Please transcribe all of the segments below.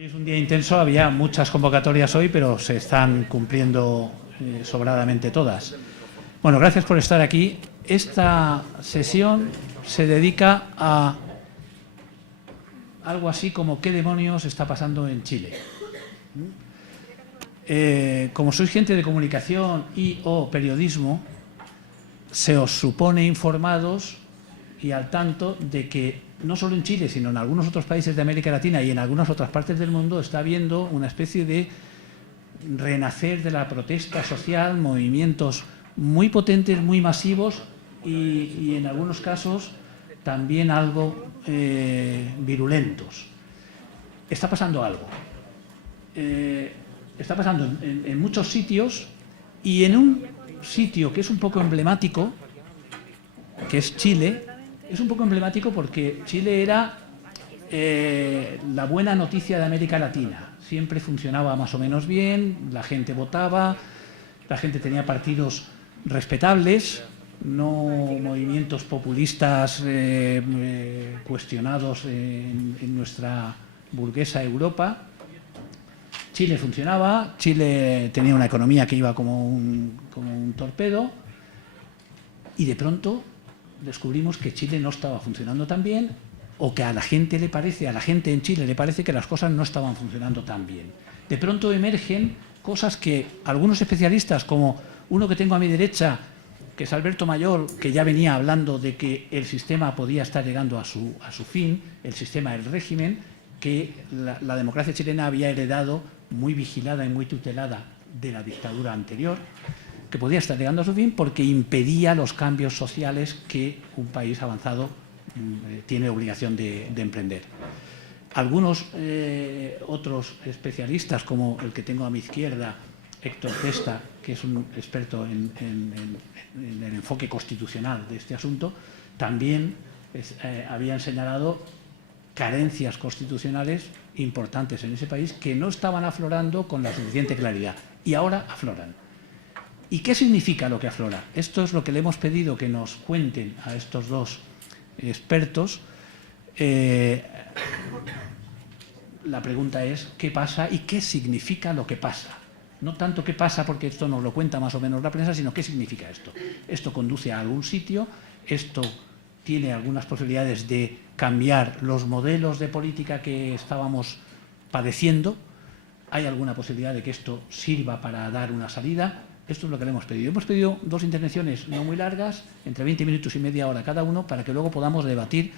Hoy es un día intenso, había muchas convocatorias hoy, pero se están cumpliendo sobradamente todas. Bueno, gracias por estar aquí. Esta sesión se dedica a algo así como ¿qué demonios está pasando en Chile? Como sois gente de comunicación y o periodismo, se os supone informados y al tanto de que no solo en Chile, sino en algunos otros países de América Latina y en algunas otras partes del mundo está habiendo una especie de renacer de la protesta social, movimientos muy potentes, muy masivos y en algunos casos también algo virulentos. Está pasando algo. Está pasando en muchos sitios y en un sitio que es un poco emblemático, que es Chile. Es un poco emblemático porque Chile era la buena noticia de América Latina. Siempre funcionaba más o menos bien, la gente votaba, la gente tenía partidos respetables, no movimientos populistas cuestionados en nuestra burguesa Europa. Chile funcionaba, Chile tenía una economía que iba como un torpedo y de pronto descubrimos que Chile no estaba funcionando tan bien o que a la gente en Chile le parece que las cosas no estaban funcionando tan bien. De pronto emergen cosas que algunos especialistas, como uno que tengo a mi derecha, que es Alberto Mayor, que ya venía hablando de que el sistema podía estar llegando a su fin, el sistema del régimen, que la democracia chilena había heredado muy vigilada y muy tutelada de la dictadura anterior, que podía estar llegando a su fin porque impedía los cambios sociales que un país avanzado tiene obligación de emprender. Algunos otros especialistas, como el que tengo a mi izquierda, Héctor Testa, que es un experto en el enfoque constitucional de este asunto, también habían señalado carencias constitucionales importantes en ese país que no estaban aflorando con la suficiente claridad y ahora afloran. ¿Y qué significa lo que aflora? Esto es lo que le hemos pedido que nos cuenten a estos dos expertos. La pregunta es ¿qué pasa y qué significa lo que pasa? No tanto qué pasa, porque esto nos lo cuenta más o menos la prensa, sino qué significa esto. Esto conduce a algún sitio, esto tiene algunas posibilidades de cambiar los modelos de política que estábamos padeciendo, hay alguna posibilidad de que esto sirva para dar una salida. Esto es lo que le hemos pedido. Hemos pedido dos intervenciones no muy largas, entre 20 minutos y media hora cada uno, para que luego podamos debatir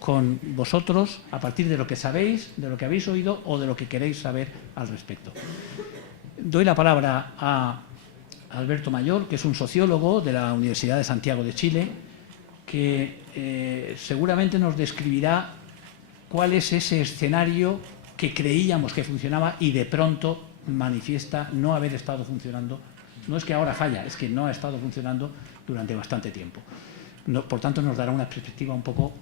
con vosotros a partir de lo que sabéis, de lo que habéis oído o de lo que queréis saber al respecto. Doy la palabra a Alberto Mayor, que es un sociólogo de la Universidad de Santiago de Chile, que seguramente nos describirá cuál es ese escenario que creíamos que funcionaba y de pronto manifiesta no haber estado funcionando. No es que ahora falla, es que no ha estado funcionando durante bastante tiempo. Por tanto, nos dará una perspectiva un poco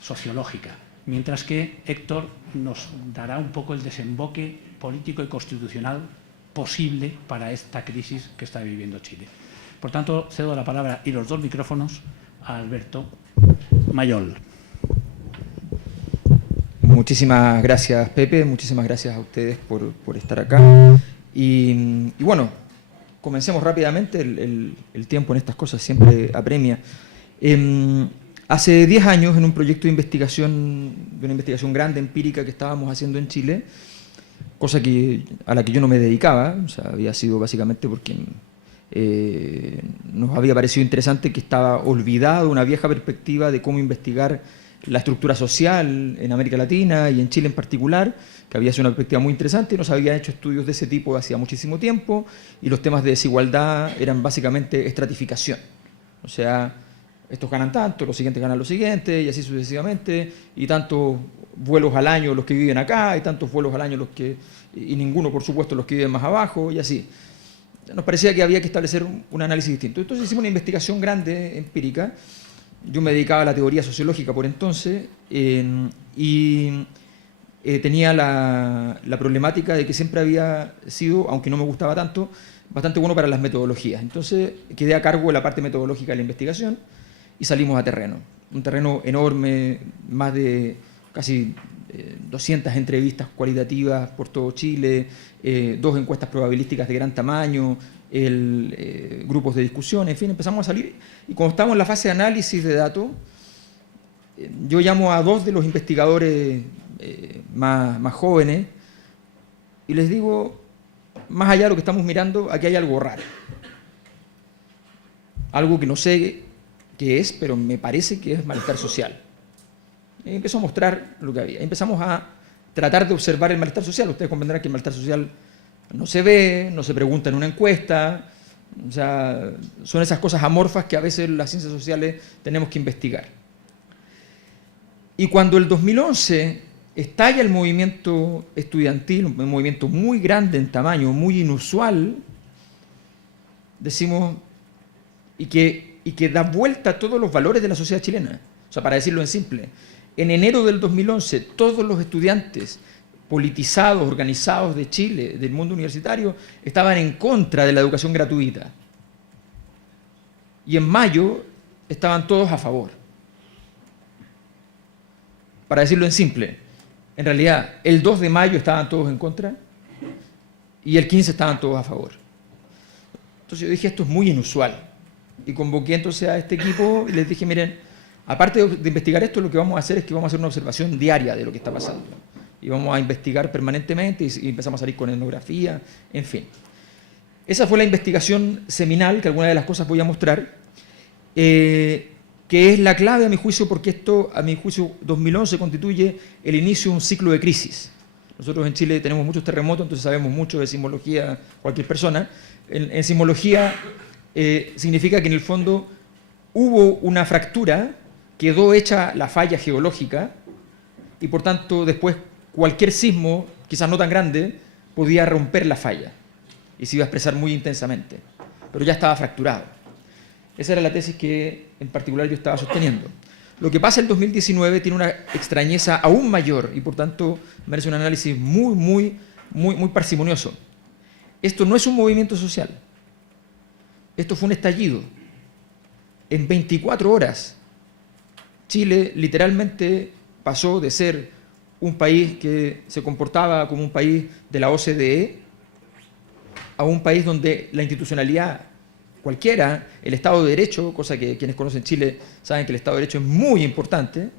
sociológica, mientras que Héctor nos dará un poco el desemboque político y constitucional posible para esta crisis que está viviendo Chile. Por tanto, cedo la palabra y los dos micrófonos a Alberto Mayor. Muchísimas gracias, Pepe, muchísimas gracias a ustedes por estar acá. Y bueno, comencemos rápidamente, el tiempo en estas cosas siempre apremia. Hace 10 años, en un proyecto de una investigación grande, empírica, que estábamos haciendo en Chile, cosa a la que yo no me dedicaba, o sea, había sido básicamente porque nos había parecido interesante que estaba olvidada una vieja perspectiva de cómo investigar la estructura social en América Latina y en Chile en particular, que había sido una perspectiva muy interesante y no se habían hecho estudios de ese tipo hacía muchísimo tiempo, y los temas de desigualdad eran básicamente estratificación. O sea, estos ganan tanto, los siguientes ganan lo siguiente, y así sucesivamente, y tantos vuelos al año los que viven acá, y tantos vuelos al año y ninguno, por supuesto, los que viven más abajo, y así. Nos parecía que había que establecer un análisis distinto. Entonces hicimos una investigación grande, empírica. Yo me dedicaba a la teoría sociológica por entonces, y tenía la problemática de que siempre había sido, aunque no me gustaba tanto, bastante bueno para las metodologías. Entonces quedé a cargo de la parte metodológica de la investigación y salimos a terreno. Un terreno enorme, más de casi 200 entrevistas cualitativas por todo Chile, 2 encuestas probabilísticas de gran tamaño, grupos de discusión, en fin, empezamos a salir. Y cuando estamos en la fase de análisis de datos, yo llamo a 2 de los investigadores más jóvenes y les digo, más allá de lo que estamos mirando, aquí hay algo raro. Algo que no sé qué es, pero me parece que es malestar social. Y empezó a mostrar lo que había. Empezamos a tratar de observar el malestar social. Ustedes comprenderán que el malestar social no se ve, no se pregunta en una encuesta. O sea, son esas cosas amorfas que a veces las ciencias sociales tenemos que investigar. Y cuando el 2011 estalla el movimiento estudiantil, un movimiento muy grande en tamaño, muy inusual, decimos, y que da vuelta a todos los valores de la sociedad chilena. O sea, para decirlo en simple, en enero del 2011, todos los estudiantes politizados, organizados de Chile, del mundo universitario, estaban en contra de la educación gratuita. Y en mayo estaban todos a favor. Para decirlo en simple, en realidad, el 2 de mayo estaban todos en contra y el 15 estaban todos a favor. Entonces yo dije, esto es muy inusual. Y convoqué entonces a este equipo y les dije, miren, aparte de investigar esto, lo que vamos a hacer es que vamos a hacer una observación diaria de lo que está pasando. Y vamos a investigar permanentemente y empezamos a salir con etnografía, en fin. Esa fue la investigación seminal, que algunas de las cosas voy a mostrar, que es la clave a mi juicio, porque esto, a mi juicio, 2011 constituye el inicio de un ciclo de crisis. Nosotros en Chile tenemos muchos terremotos, entonces sabemos mucho de sismología, cualquier persona. En sismología significa que en el fondo hubo una fractura, quedó hecha la falla geológica y por tanto después cualquier sismo, quizás no tan grande, podía romper la falla y se iba a expresar muy intensamente, pero ya estaba fracturado. Esa era la tesis que en particular yo estaba sosteniendo. Lo que pasa en 2019 tiene una extrañeza aún mayor y por tanto merece un análisis muy parsimonioso. Esto no es un movimiento social. Esto fue un estallido. En 24 horas, Chile literalmente pasó de ser un país que se comportaba como un país de la OCDE a un país donde la institucionalidad cualquiera, el Estado de Derecho, cosa que quienes conocen Chile saben que el Estado de Derecho es muy importante,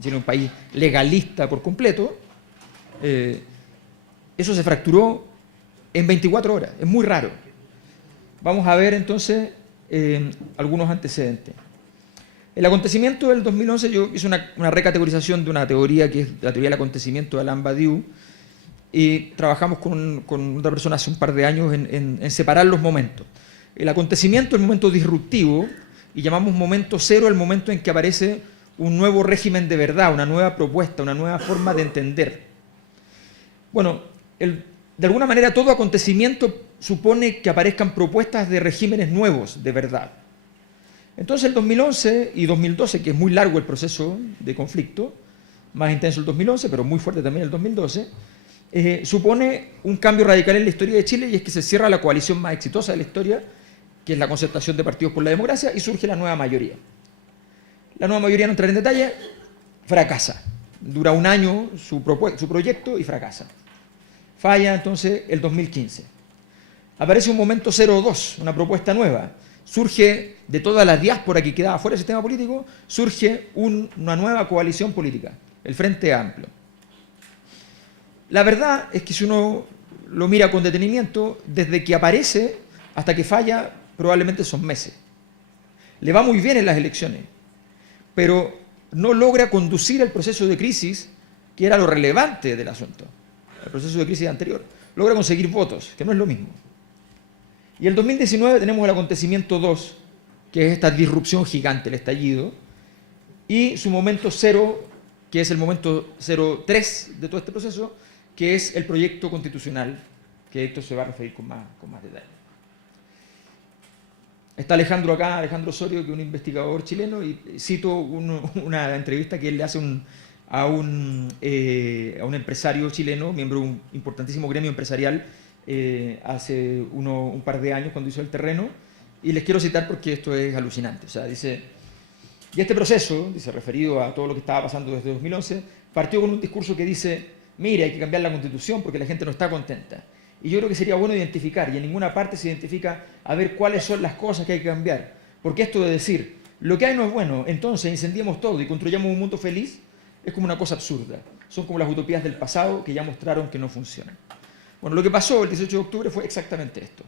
Chile es un país legalista por completo, eso se fracturó en 24 horas, es muy raro. Vamos a ver entonces algunos antecedentes. El acontecimiento del 2011, yo hice una recategorización de una teoría que es la teoría del acontecimiento de Alain Badiou, y trabajamos con otra persona hace un par de años en separar los momentos. El acontecimiento es el momento disruptivo y llamamos momento cero el momento en que aparece un nuevo régimen de verdad, una nueva propuesta, una nueva forma de entender. Bueno, de alguna manera todo acontecimiento supone que aparezcan propuestas de regímenes nuevos de verdad. Entonces el 2011 y 2012, que es muy largo el proceso de conflicto, más intenso el 2011, pero muy fuerte también el 2012, supone un cambio radical en la historia de Chile y es que se cierra la coalición más exitosa de la historia, que es la concertación de partidos por la democracia, y surge la nueva mayoría. La nueva mayoría, no entraré en detalle, fracasa. Dura un año su proyecto y fracasa. Falla entonces el 2015. Aparece un momento 02, una propuesta nueva. Surge de toda la diáspora que quedaba fuera del sistema político, surge una nueva coalición política, el Frente Amplio. La verdad es que si uno lo mira con detenimiento, desde que aparece hasta que falla, probablemente son meses. Le va muy bien en las elecciones, pero no logra conducir el proceso de crisis, que era lo relevante del asunto, el proceso de crisis anterior. Logra conseguir votos, que no es lo mismo. Y el 2019 tenemos el acontecimiento 2, que es esta disrupción gigante, el estallido, y su momento cero, que es el momento 03 de todo este proceso, que es el proyecto constitucional, que esto se va a referir con más detalle. Está Alejandro acá, Alejandro Osorio, que es un investigador chileno, y cito una entrevista que él le hace a un empresario chileno, miembro de un importantísimo gremio empresarial, hace un par de años cuando hizo El Terreno, y les quiero citar porque esto es alucinante. O sea, dice, y este proceso, dice, referido a todo lo que estaba pasando desde 2011, partió con un discurso que dice, mire, hay que cambiar la Constitución porque la gente no está contenta. Y yo creo que sería bueno identificar, y en ninguna parte se identifica a ver cuáles son las cosas que hay que cambiar. Porque esto de decir, lo que hay no es bueno, entonces incendiemos todo y construyamos un mundo feliz, es como una cosa absurda. Son como las utopías del pasado que ya mostraron que no funcionan. Bueno, lo que pasó el 18 de octubre fue exactamente esto.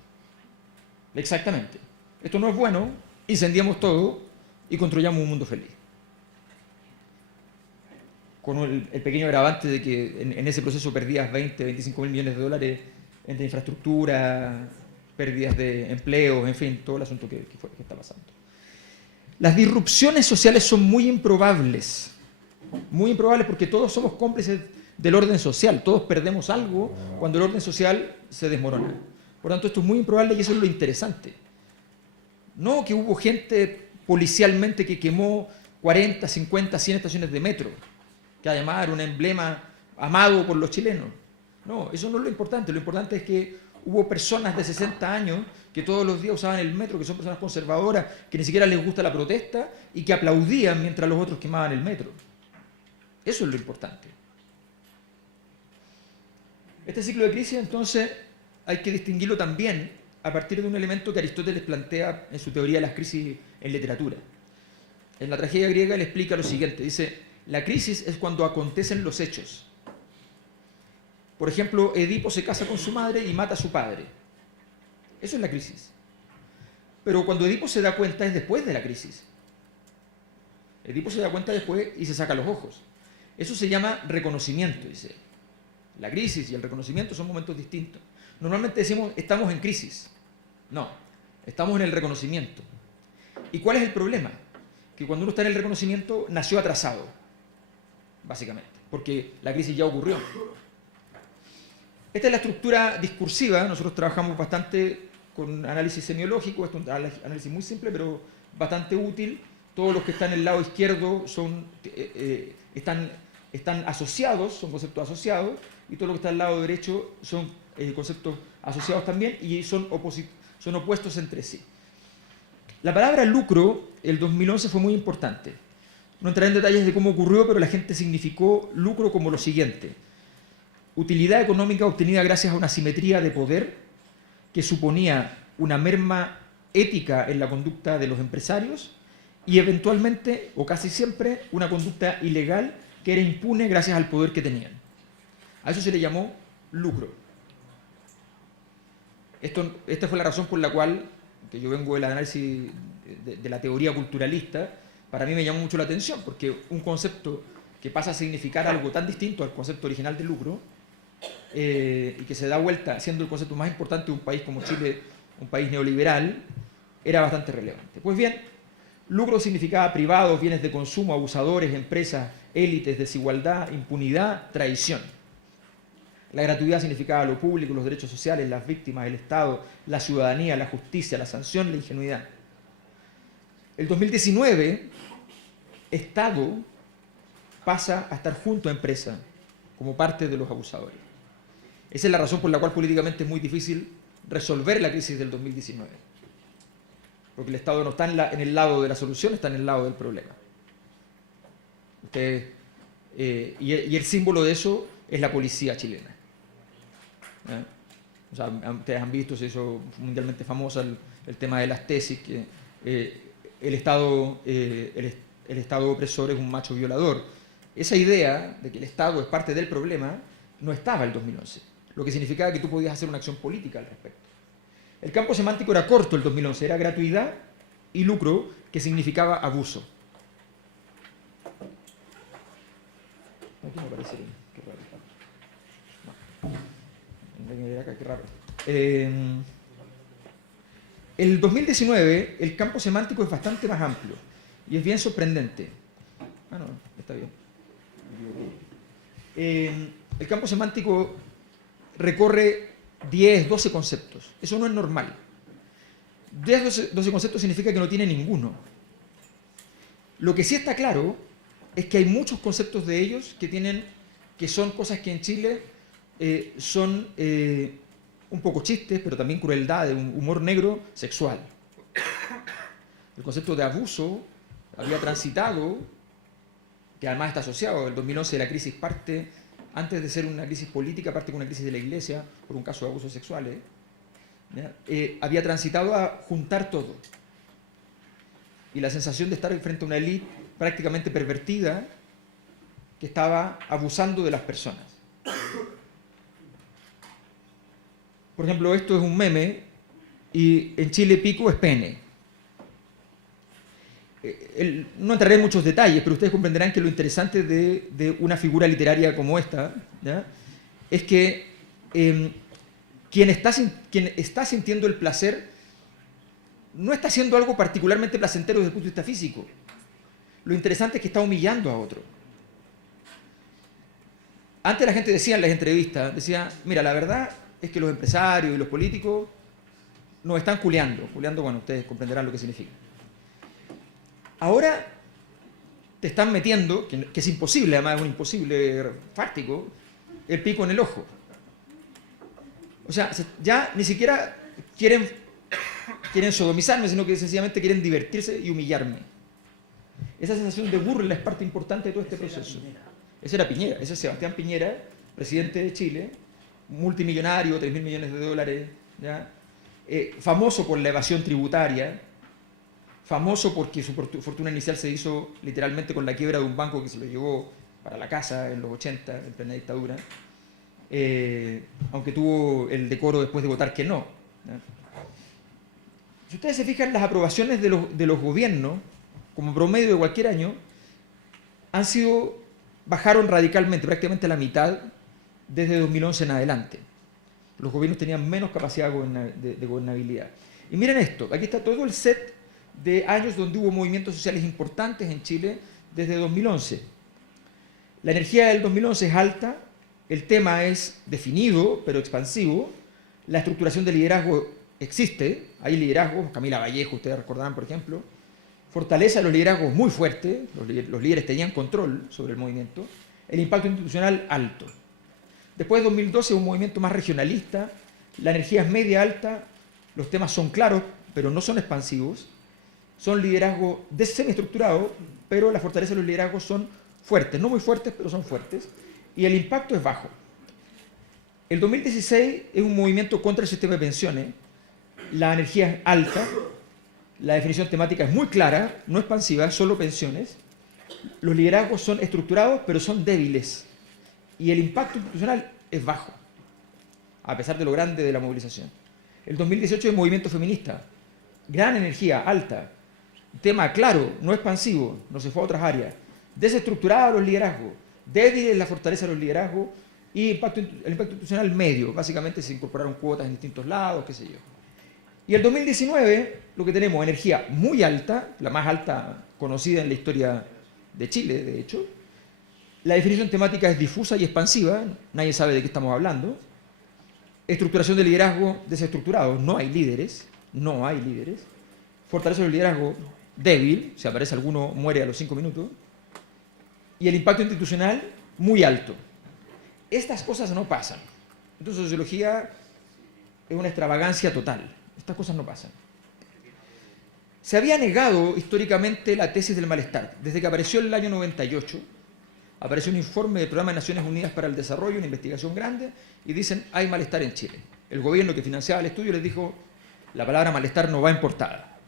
Exactamente. Esto no es bueno, incendiemos todo y construyamos un mundo feliz. Con el pequeño agravante de que en ese proceso perdías 20, 25 mil millones de dólares entre infraestructura, pérdidas de empleos, en fin, todo el asunto que está pasando. Las disrupciones sociales son muy improbables porque todos somos cómplices del orden social, todos perdemos algo cuando el orden social se desmorona. Por lo tanto, esto es muy improbable y eso es lo interesante. No que hubo gente policialmente que quemó 40, 50, 100 estaciones de metro, que además era un emblema amado por los chilenos. No, eso no es lo importante es que hubo personas de 60 años que todos los días usaban el metro, que son personas conservadoras, que ni siquiera les gusta la protesta y que aplaudían mientras los otros quemaban el metro. Eso es lo importante. Este ciclo de crisis, entonces, hay que distinguirlo también a partir de un elemento que Aristóteles plantea en su teoría de las crisis en literatura. En la tragedia griega él explica lo siguiente, dice, la crisis es cuando acontecen los hechos. Por ejemplo, Edipo se casa con su madre y mata a su padre. Eso es la crisis. Pero cuando Edipo se da cuenta es después de la crisis. Edipo se da cuenta después y se saca los ojos. Eso se llama reconocimiento, dice. La crisis y el reconocimiento son momentos distintos. Normalmente decimos, estamos en crisis. No, estamos en el reconocimiento. ¿Y cuál es el problema? Que cuando uno está en el reconocimiento, nació atrasado, básicamente, porque la crisis ya ocurrió. Esta es la estructura discursiva. Nosotros trabajamos bastante con análisis semiológico. Esto es un análisis muy simple, pero bastante útil. Todos los que están en el lado izquierdo están asociados, son conceptos asociados, y todos los que están al lado derecho son conceptos asociados también, y son opuestos entre sí. La palabra lucro, el 2011 fue muy importante. No entraré en detalles de cómo ocurrió, pero la gente significó lucro como lo siguiente. Utilidad económica obtenida gracias a una simetría de poder que suponía una merma ética en la conducta de los empresarios y eventualmente, o casi siempre, una conducta ilegal que era impune gracias al poder que tenían. A eso se le llamó lucro. Esta fue la razón por la cual, que yo vengo del análisis de la teoría culturalista, para mí me llamó mucho la atención, porque un concepto que pasa a significar algo tan distinto al concepto original de lucro, y que se da vuelta siendo el concepto más importante de un país como Chile, un país neoliberal, era bastante relevante. Pues bien, lucro significaba privados, bienes de consumo, abusadores, empresas, élites, desigualdad, impunidad, traición. La gratuidad significaba lo público, los derechos sociales, las víctimas, el Estado, la ciudadanía, la justicia, la sanción, la ingenuidad. El 2019, Estado pasa a estar junto a empresa como parte de los abusadores. Esa es la razón por la cual políticamente es muy difícil resolver la crisis del 2019. Porque el Estado no está en el lado de la solución, está en el lado del problema. Y el símbolo de eso es la policía chilena. O sea, ustedes han visto, se hizo mundialmente famosa el tema de las tesis, que el Estado opresor es un macho violador. Esa idea de que el Estado es parte del problema no estaba en el 2011, lo que significaba que tú podías hacer una acción política al respecto. El campo semántico era corto el 2011, era gratuidad y lucro, que significaba abuso. Aquí me parece qué raro. No. Qué raro. El 2019, el campo semántico es bastante más amplio y es bien sorprendente. Ah, no, está bien. El campo semántico recorre 10, 12 conceptos. Eso no es normal. 10, 12 conceptos significa que no tiene ninguno. Lo que sí está claro es que hay muchos conceptos de ellos que son cosas que en Chile son un poco chistes, pero también crueldad, de un humor negro sexual. El concepto de abuso había transitado que además está asociado. El 2011 la crisis parte, antes de ser una crisis política, parte con una crisis de la Iglesia por un caso de abusos sexuales. Había transitado a juntar todo. Y la sensación de estar frente a una élite prácticamente pervertida que estaba abusando de las personas. Por ejemplo, esto es un meme y en Chile pico es pene. No entraré en muchos detalles, pero ustedes comprenderán que lo interesante de una figura literaria como esta, ¿ya?, es que quien está sintiendo el placer no está haciendo algo particularmente placentero desde el punto de vista físico. Lo interesante es que está humillando a otro. Antes la gente decía en las entrevistas, decía, mira, la verdad es que los empresarios y los políticos nos están culeando. Culeando, bueno, ustedes comprenderán lo que significa. Ahora te están metiendo, que es imposible, además es un imposible fáctico, el pico en el ojo. O sea, ya ni siquiera quieren sodomizarme, sino que sencillamente quieren divertirse y humillarme. Esa sensación de burla es parte importante de todo este proceso. Ese era Piñera, ese es Sebastián Piñera, presidente de Chile, multimillonario, 3.000 millones de dólares, ¿ya? Famoso por la evasión tributaria, famoso porque su fortuna inicial se hizo literalmente con la quiebra de un banco que se lo llevó para la casa en los 80, en plena dictadura, aunque tuvo el decoro después de votar que no, ¿ya? Si ustedes se fijan, las aprobaciones de los gobiernos, como promedio de cualquier año, bajaron radicalmente, prácticamente a la mitad, desde 2011 en adelante. Los gobiernos tenían menos capacidad de gobernabilidad. Y miren esto, aquí está todo el set de años donde hubo movimientos sociales importantes en Chile desde 2011. La energía del 2011 es alta, el tema es definido, pero expansivo, la estructuración del liderazgo existe, hay liderazgos, Camila Vallejo, ustedes recordarán, por ejemplo, fortaleza de los liderazgos muy fuerte, los líderes tenían control sobre el movimiento, el impacto institucional alto. Después de 2012 un movimiento más regionalista, la energía es media alta, los temas son claros, pero no son expansivos, son liderazgos semiestructurados, pero la fortaleza de los liderazgos son fuertes, no muy fuertes, pero son fuertes, y el impacto es bajo. El 2016 es un movimiento contra el sistema de pensiones, la energía es alta, la definición temática es muy clara, no expansiva, solo pensiones, los liderazgos son estructurados, pero son débiles, y el impacto institucional es bajo, a pesar de lo grande de la movilización. El 2018 es un movimiento feminista, gran energía, alta, tema claro, no expansivo, no se fue a otras áreas, desestructurado los liderazgos, débiles la fortaleza de los liderazgos y el impacto institucional medio, básicamente se incorporaron cuotas en distintos lados, qué sé yo. Y el 2019, lo que tenemos, energía muy alta, la más alta conocida en la historia de Chile, de hecho. La definición temática es difusa y expansiva, nadie sabe de qué estamos hablando. Estructuración de liderazgo desestructurado, no hay líderes. Fortaleza del liderazgo débil, si aparece alguno muere a los 5 minutos. Y el impacto institucional muy alto. Estas cosas no pasan. Entonces, sociología es una extravagancia total. Estas cosas no pasan. Se había negado históricamente la tesis del malestar. Desde que apareció en el año 98, apareció un informe del Programa de Naciones Unidas para el Desarrollo, una investigación grande, y dicen, hay malestar en Chile. El gobierno que financiaba el estudio les dijo, la palabra malestar no va importada.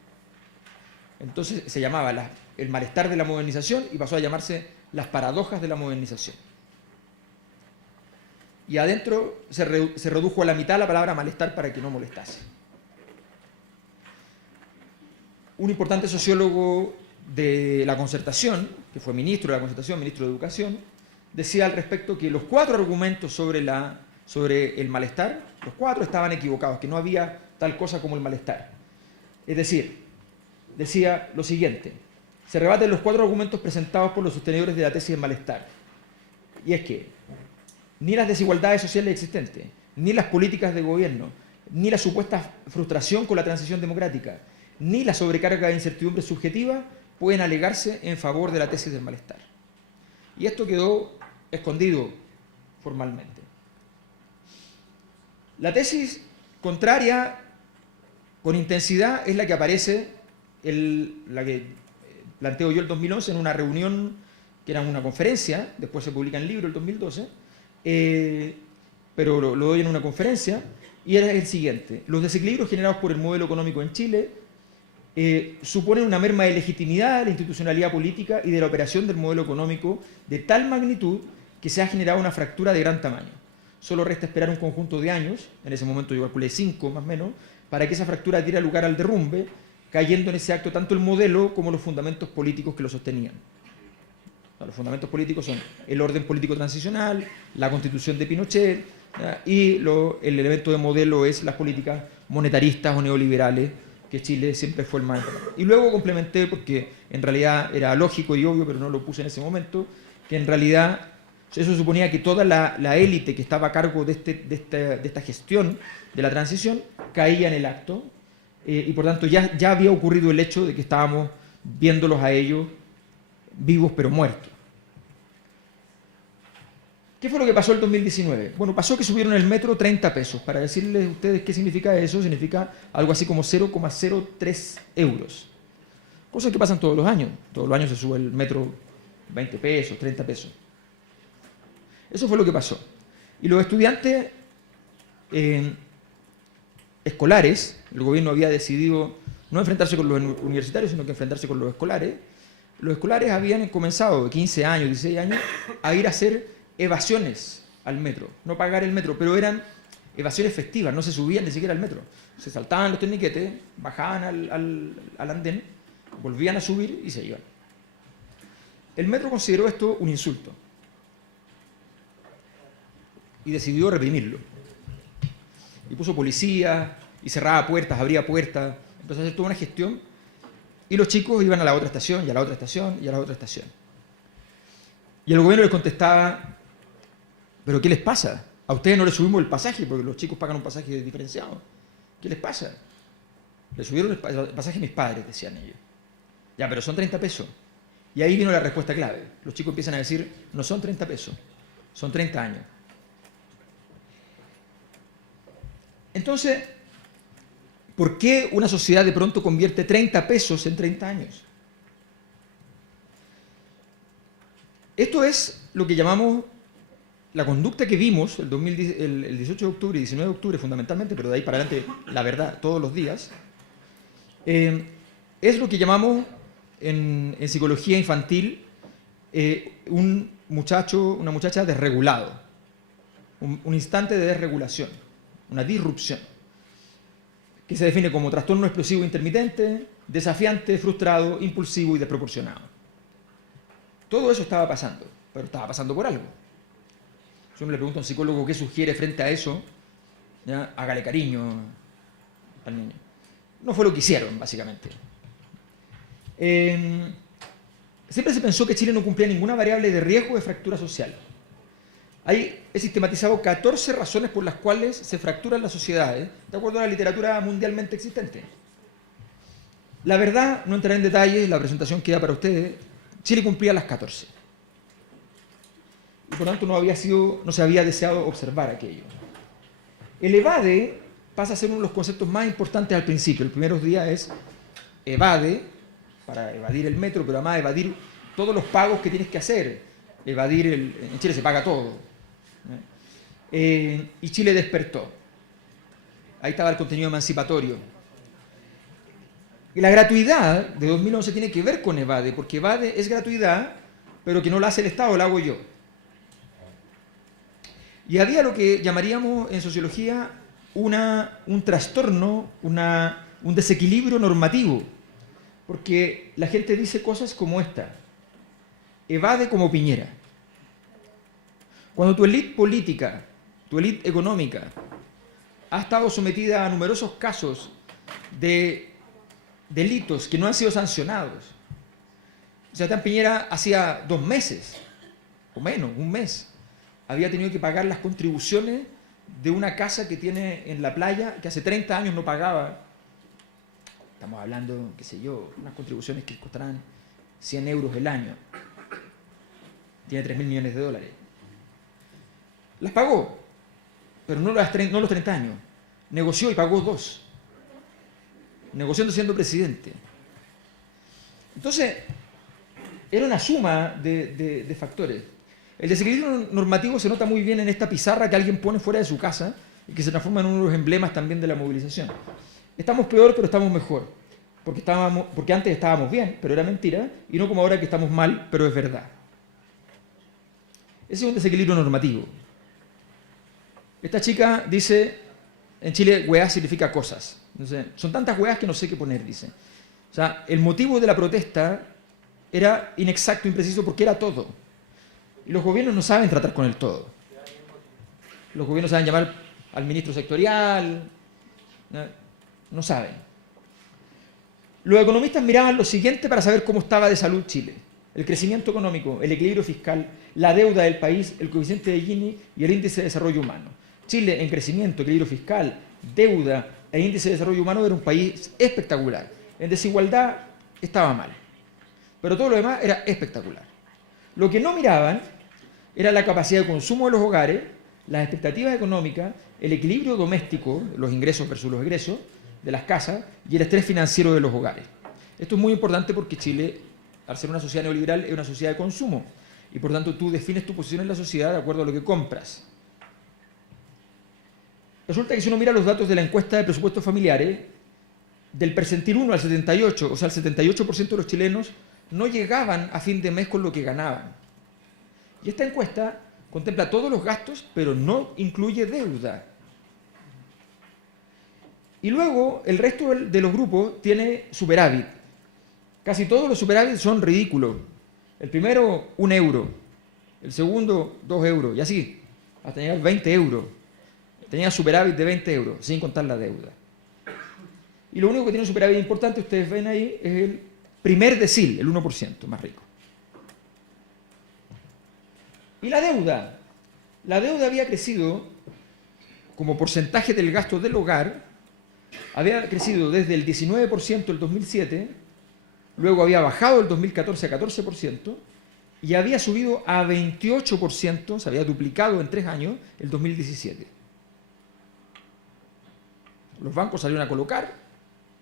Entonces se llamaba el malestar de la modernización y pasó a llamarse las paradojas de la modernización. Y adentro se redujo a la mitad la palabra malestar para que no molestase. Un importante sociólogo de la Concertación, que fue ministro de la Concertación, ministro de Educación, decía al respecto que los 4 argumentos sobre el malestar, los 4 estaban equivocados, que no había tal cosa como el malestar. Es decir, decía lo siguiente, se rebaten los 4 argumentos presentados por los sostenedores de la tesis del malestar. Y es que ni las desigualdades sociales existentes, ni las políticas de gobierno, ni la supuesta frustración con la transición democrática, ni la sobrecarga de incertidumbre subjetiva pueden alegarse en favor de la tesis del malestar. Y esto quedó escondido formalmente. La tesis contraria con intensidad es la que aparece, la que planteo yo el 2011 en una reunión que era una conferencia, después se publica en libro el 2012, pero lo doy en una conferencia, y era el siguiente: los desequilibrios generados por el modelo económico en Chile suponen una merma de legitimidad de la institucionalidad política y de la operación del modelo económico de tal magnitud que se ha generado una fractura de gran tamaño. Solo resta esperar un conjunto de años, en ese momento yo calculé 5 más o menos, para que esa fractura diera lugar al derrumbe, cayendo en ese acto tanto el modelo como los fundamentos políticos que lo sostenían. Los fundamentos políticos son el orden político transicional, la constitución de Pinochet, y el elemento de modelo es las políticas monetaristas o neoliberales, que Chile siempre fue el más importante. Y luego complementé, porque en realidad era lógico y obvio, pero no lo puse en ese momento, que en realidad eso suponía que toda la élite que estaba a cargo de esta gestión de la transición caía en el acto, y por tanto ya había ocurrido el hecho de que estábamos viéndolos a ellos vivos pero muertos. ¿Qué fue lo que pasó el 2019? Bueno, pasó que subieron el metro 30 pesos. Para decirles a ustedes qué significa eso, significa algo así como 0,03 euros. Cosas que pasan todos los años. Todos los años se sube el metro 20 pesos, 30 pesos. Eso fue lo que pasó. Y los estudiantes escolares, el gobierno había decidido no enfrentarse con los universitarios, sino que enfrentarse con los escolares. Los escolares habían comenzado de 15 años, 16 años, a ir a hacer evasiones al metro, no pagar el metro, pero eran evasiones festivas, no se subían ni siquiera al metro. Se saltaban los torniquetes, bajaban al andén, volvían a subir y se iban. El metro consideró esto un insulto y decidió reprimirlo. Y puso policía, y cerraba puertas, abría puertas, empezó a hacer toda una gestión, y los chicos iban a la otra estación, y a la otra estación, y a la otra estación. Y el gobierno les contestaba: ¿pero qué les pasa? A ustedes no les subimos el pasaje, porque los chicos pagan un pasaje diferenciado. ¿Qué les pasa? Le subieron el pasaje a mis padres, decían ellos. Ya, pero son 30 pesos. Y ahí vino la respuesta clave. Los chicos empiezan a decir: no son 30 pesos, son 30 años. Entonces, ¿por qué una sociedad de pronto convierte 30 pesos en 30 años? Esto es lo que llamamos la conducta que vimos el 18 de octubre y 19 de octubre fundamentalmente, pero de ahí para adelante, la verdad, todos los días, es lo que llamamos en psicología infantil un muchacho, una muchacha desregulado, un instante de desregulación, una disrupción, que se define como trastorno explosivo intermitente, desafiante, frustrado, impulsivo y desproporcionado. Todo eso estaba pasando, pero estaba pasando por algo. Si uno le pregunta a un psicólogo qué sugiere frente a eso, ¿ya? Hágale cariño al niño. No fue lo que hicieron, básicamente. Siempre se pensó que Chile no cumplía ninguna variable de riesgo de fractura social. Ahí he sistematizado 14 razones por las cuales se fracturan las sociedades, de acuerdo a la literatura mundialmente existente. La verdad, no entraré en detalles, la presentación queda para ustedes. Chile cumplía las 14. Y por tanto no se había deseado observar aquello. El evade pasa a ser uno de los conceptos más importantes al principio. El primer día es evade, para evadir el metro, pero además evadir todos los pagos que tienes que hacer. En Chile se paga todo. Y Chile despertó. Ahí estaba el contenido emancipatorio. Y la gratuidad de 2011 tiene que ver con evade, porque evade es gratuidad, pero que no la hace el Estado, la hago yo. Y había lo que llamaríamos en sociología un trastorno, un desequilibrio normativo, porque la gente dice cosas como esta: evade como Piñera. Cuando tu élite política, tu élite económica, ha estado sometida a numerosos casos de delitos que no han sido sancionados. Sebastián Piñera hacía 2 meses, o menos, 1 mes, había tenido que pagar las contribuciones de una casa que tiene en la playa, que hace 30 años no pagaba. Estamos hablando, qué sé yo, unas contribuciones que costarán 100 euros el año. Tiene 3.000 millones de dólares. Las pagó, pero no los 30 años. Negoció y pagó 2. Negociando siendo presidente. Entonces, era una suma de factores. El desequilibrio normativo se nota muy bien en esta pizarra que alguien pone fuera de su casa y que se transforma en uno de los emblemas también de la movilización. Estamos peor, pero estamos mejor. Porque antes estábamos bien, pero era mentira, y no como ahora que estamos mal, pero es verdad. Ese es un desequilibrio normativo. Esta chica dice, en Chile, weá significa cosas. Entonces, son tantas weás que no sé qué poner, dice. O sea, el motivo de la protesta era inexacto, impreciso, porque era todo. Y los gobiernos no saben tratar con el todo. Los gobiernos saben llamar al ministro sectorial, no saben. Los economistas miraban lo siguiente para saber cómo estaba de salud Chile. El crecimiento económico, el equilibrio fiscal, la deuda del país, el coeficiente de Gini y el índice de desarrollo humano. Chile en crecimiento, equilibrio fiscal, deuda e índice de desarrollo humano era un país espectacular. En desigualdad estaba mal. Pero todo lo demás era espectacular. Lo que no miraban era la capacidad de consumo de los hogares, las expectativas económicas, el equilibrio doméstico, los ingresos versus los egresos de las casas y el estrés financiero de los hogares. Esto es muy importante porque Chile, al ser una sociedad neoliberal, es una sociedad de consumo y por tanto tú defines tu posición en la sociedad de acuerdo a lo que compras. Resulta que si uno mira los datos de la encuesta de presupuestos familiares, del percentil 1 al 78, o sea, el 78% de los chilenos no llegaban a fin de mes con lo que ganaban. Y esta encuesta contempla todos los gastos, pero no incluye deuda. Y luego el resto de los grupos tiene superávit. Casi todos los superávit son ridículos. El primero, 1 euro. El segundo, 2 euros. Y así, hasta llegar a 20 euros. Tenía superávit de 20 euros, sin contar la deuda. Y lo único que tiene un superávit importante, ustedes ven ahí, es el primer decil, el 1% más rico. Y la deuda. La deuda había crecido como porcentaje del gasto del hogar, había crecido desde el 19% el 2007, luego había bajado el 2014 a 14% y había subido a 28%, se había duplicado en 3 años, el 2017. Los bancos salieron a colocar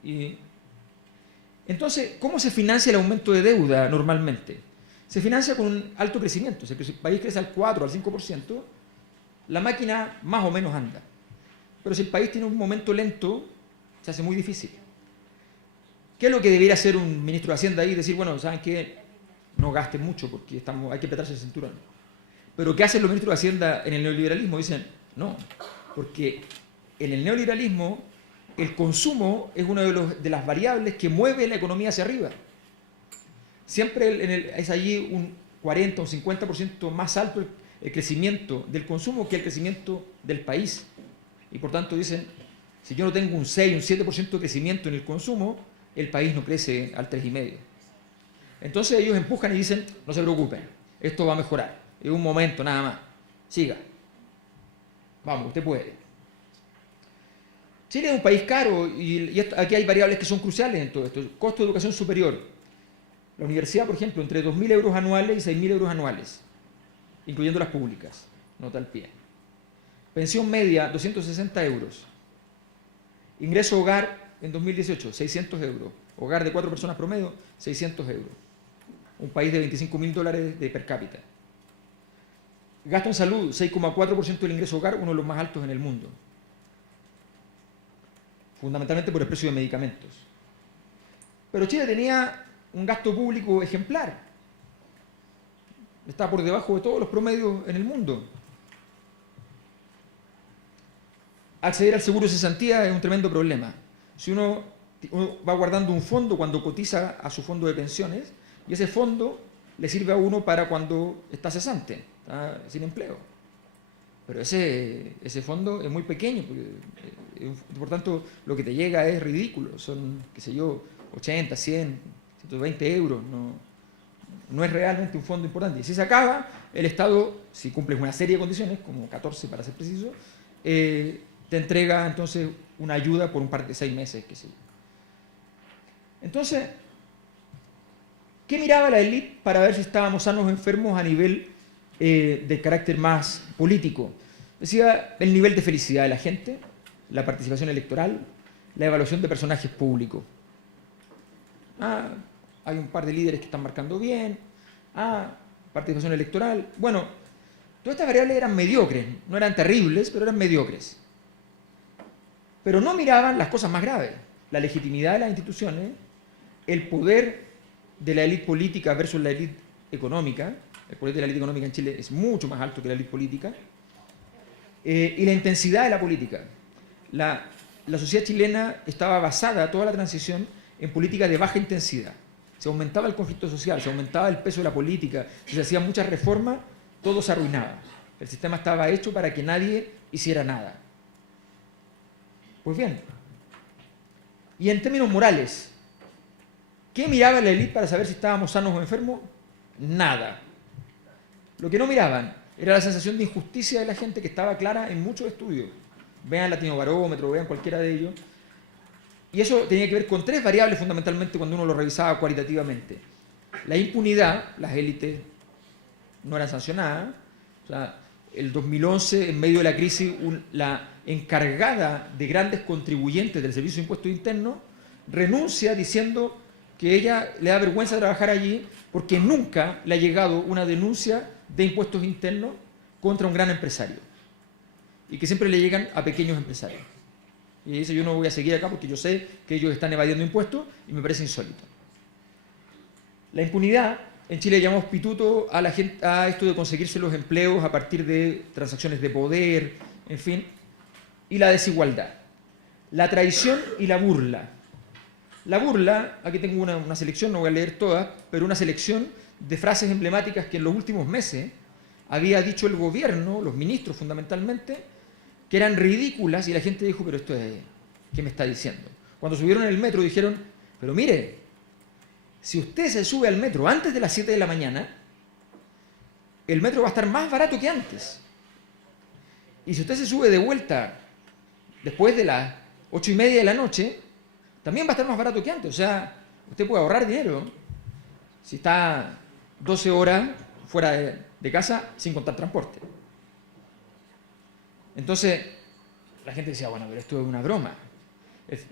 y... Entonces, ¿cómo se financia el aumento de deuda normalmente? Se financia con un alto crecimiento. Si el país crece al 4 al 5%, la máquina más o menos anda. Pero si el país tiene un momento lento, se hace muy difícil. ¿Qué es lo que debería hacer un ministro de Hacienda ahí? Decir, bueno, ¿saben qué? No gasten mucho porque hay que apretarse el cinturón. Pero ¿qué hacen los ministros de Hacienda en el neoliberalismo? Dicen, no, porque en el neoliberalismo el consumo es una de las variables que mueve la economía hacia arriba. Siempre es allí un 40 o un 50% más alto el crecimiento del consumo que el crecimiento del país. Y por tanto dicen, si yo no tengo un 6, un 7% de crecimiento en el consumo, el país no crece al 3,5%. Entonces ellos empujan y dicen, no se preocupen, esto va a mejorar, es un momento nada más, siga, vamos, usted puede. Chile es un país caro y aquí hay variables que son cruciales en todo esto. El costo de educación superior. La universidad, por ejemplo, entre 2.000 euros anuales y 6.000 euros anuales, incluyendo las públicas, nota al pie. Pensión media, 260 euros. Ingreso hogar en 2018, 600 euros. Hogar de 4 personas promedio, 600 euros. Un país de $25.000 de per cápita. Gasto en salud, 6,4% del ingreso hogar, uno de los más altos en el mundo. Fundamentalmente por el precio de medicamentos. Pero Chile tenía un gasto público ejemplar. Está por debajo de todos los promedios en el mundo. Acceder al seguro de cesantía es un tremendo problema. Si uno va guardando un fondo cuando cotiza a su fondo de pensiones, y ese fondo le sirve a uno para cuando está cesante, está sin empleo. Pero ese fondo es muy pequeño, por tanto lo que te llega es ridículo, son, qué sé yo, 80, 100, 120 euros, no es realmente un fondo importante. Y si se acaba, el Estado, si cumples una serie de condiciones, como 14 para ser preciso, te entrega entonces una ayuda por un par de 6 meses, qué sé yo. Entonces, ¿qué miraba la élite para ver si estábamos sanos o enfermos a nivel de carácter más político? Decía el nivel de felicidad de la gente, la participación electoral, la evaluación de personajes públicos. Hay un par de líderes que están marcando bien, participación electoral. Bueno, todas estas variables eran mediocres, no eran terribles, pero eran mediocres. Pero no miraban las cosas más graves, la legitimidad de las instituciones, el poder de la élite política versus la élite económica. El poder de la élite económica en Chile es mucho más alto que la élite política. Y la intensidad de la política. La sociedad chilena estaba basada, toda la transición, en políticas de baja intensidad. Se aumentaba el conflicto social, se aumentaba el peso de la política, si se hacían muchas reformas, todo se arruinaba. El sistema estaba hecho para que nadie hiciera nada. Pues bien, y en términos morales, ¿qué miraba la élite para saber si estábamos sanos o enfermos? Nada. Lo que no miraban era la sensación de injusticia de la gente, que estaba clara en muchos estudios. Vean Latinobarómetro, vean cualquiera de ellos. Y eso tenía que ver con tres variables fundamentalmente cuando uno lo revisaba cualitativamente. La impunidad, las élites no eran sancionadas. O sea, el 2011, en medio de la crisis, la encargada de grandes contribuyentes del Servicio de Impuestos Internos renuncia diciendo que ella le da vergüenza trabajar allí porque nunca le ha llegado una denuncia de impuestos internos contra un gran empresario y que siempre le llegan a pequeños empresarios. Y dice, yo no voy a seguir acá porque yo sé que ellos están evadiendo impuestos y me parece insólito. La impunidad, en Chile llamamos pituto a la gente, a esto de conseguirse los empleos a partir de transacciones de poder, en fin, y la desigualdad. La traición y la burla. La burla, aquí tengo una selección, no voy a leer todas, pero una selección de frases emblemáticas que en los últimos meses había dicho el gobierno, los ministros fundamentalmente, que eran ridículas, y la gente dijo, pero esto es, ¿qué me está diciendo? Cuando subieron en el metro dijeron, pero mire, si usted se sube al metro antes de las 7 de la mañana, el metro va a estar más barato que antes. Y si usted se sube de vuelta después de las 8:30 de la noche, también va a estar más barato que antes. O sea, usted puede ahorrar dinero si está 12 horas fuera de casa sin contar transporte. Entonces, la gente decía, bueno, pero esto es una broma.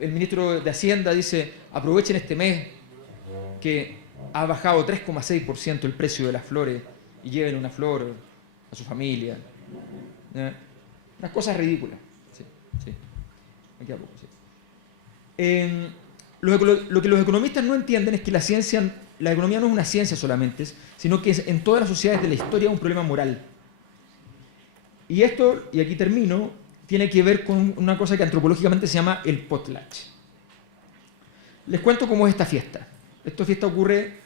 El ministro de Hacienda dice, aprovechen este mes que ha bajado 3,6% el precio de las flores y lleven una flor a su familia. Unas cosas ridículas. Sí, sí. Me queda poco, sí. Lo que los economistas no entienden es que la economía no es una ciencia solamente, sino que es en todas las sociedades de la historia un problema moral. Y esto, y aquí termino, tiene que ver con una cosa que antropológicamente se llama el potlatch. Les cuento cómo es esta fiesta. Esta fiesta ocurre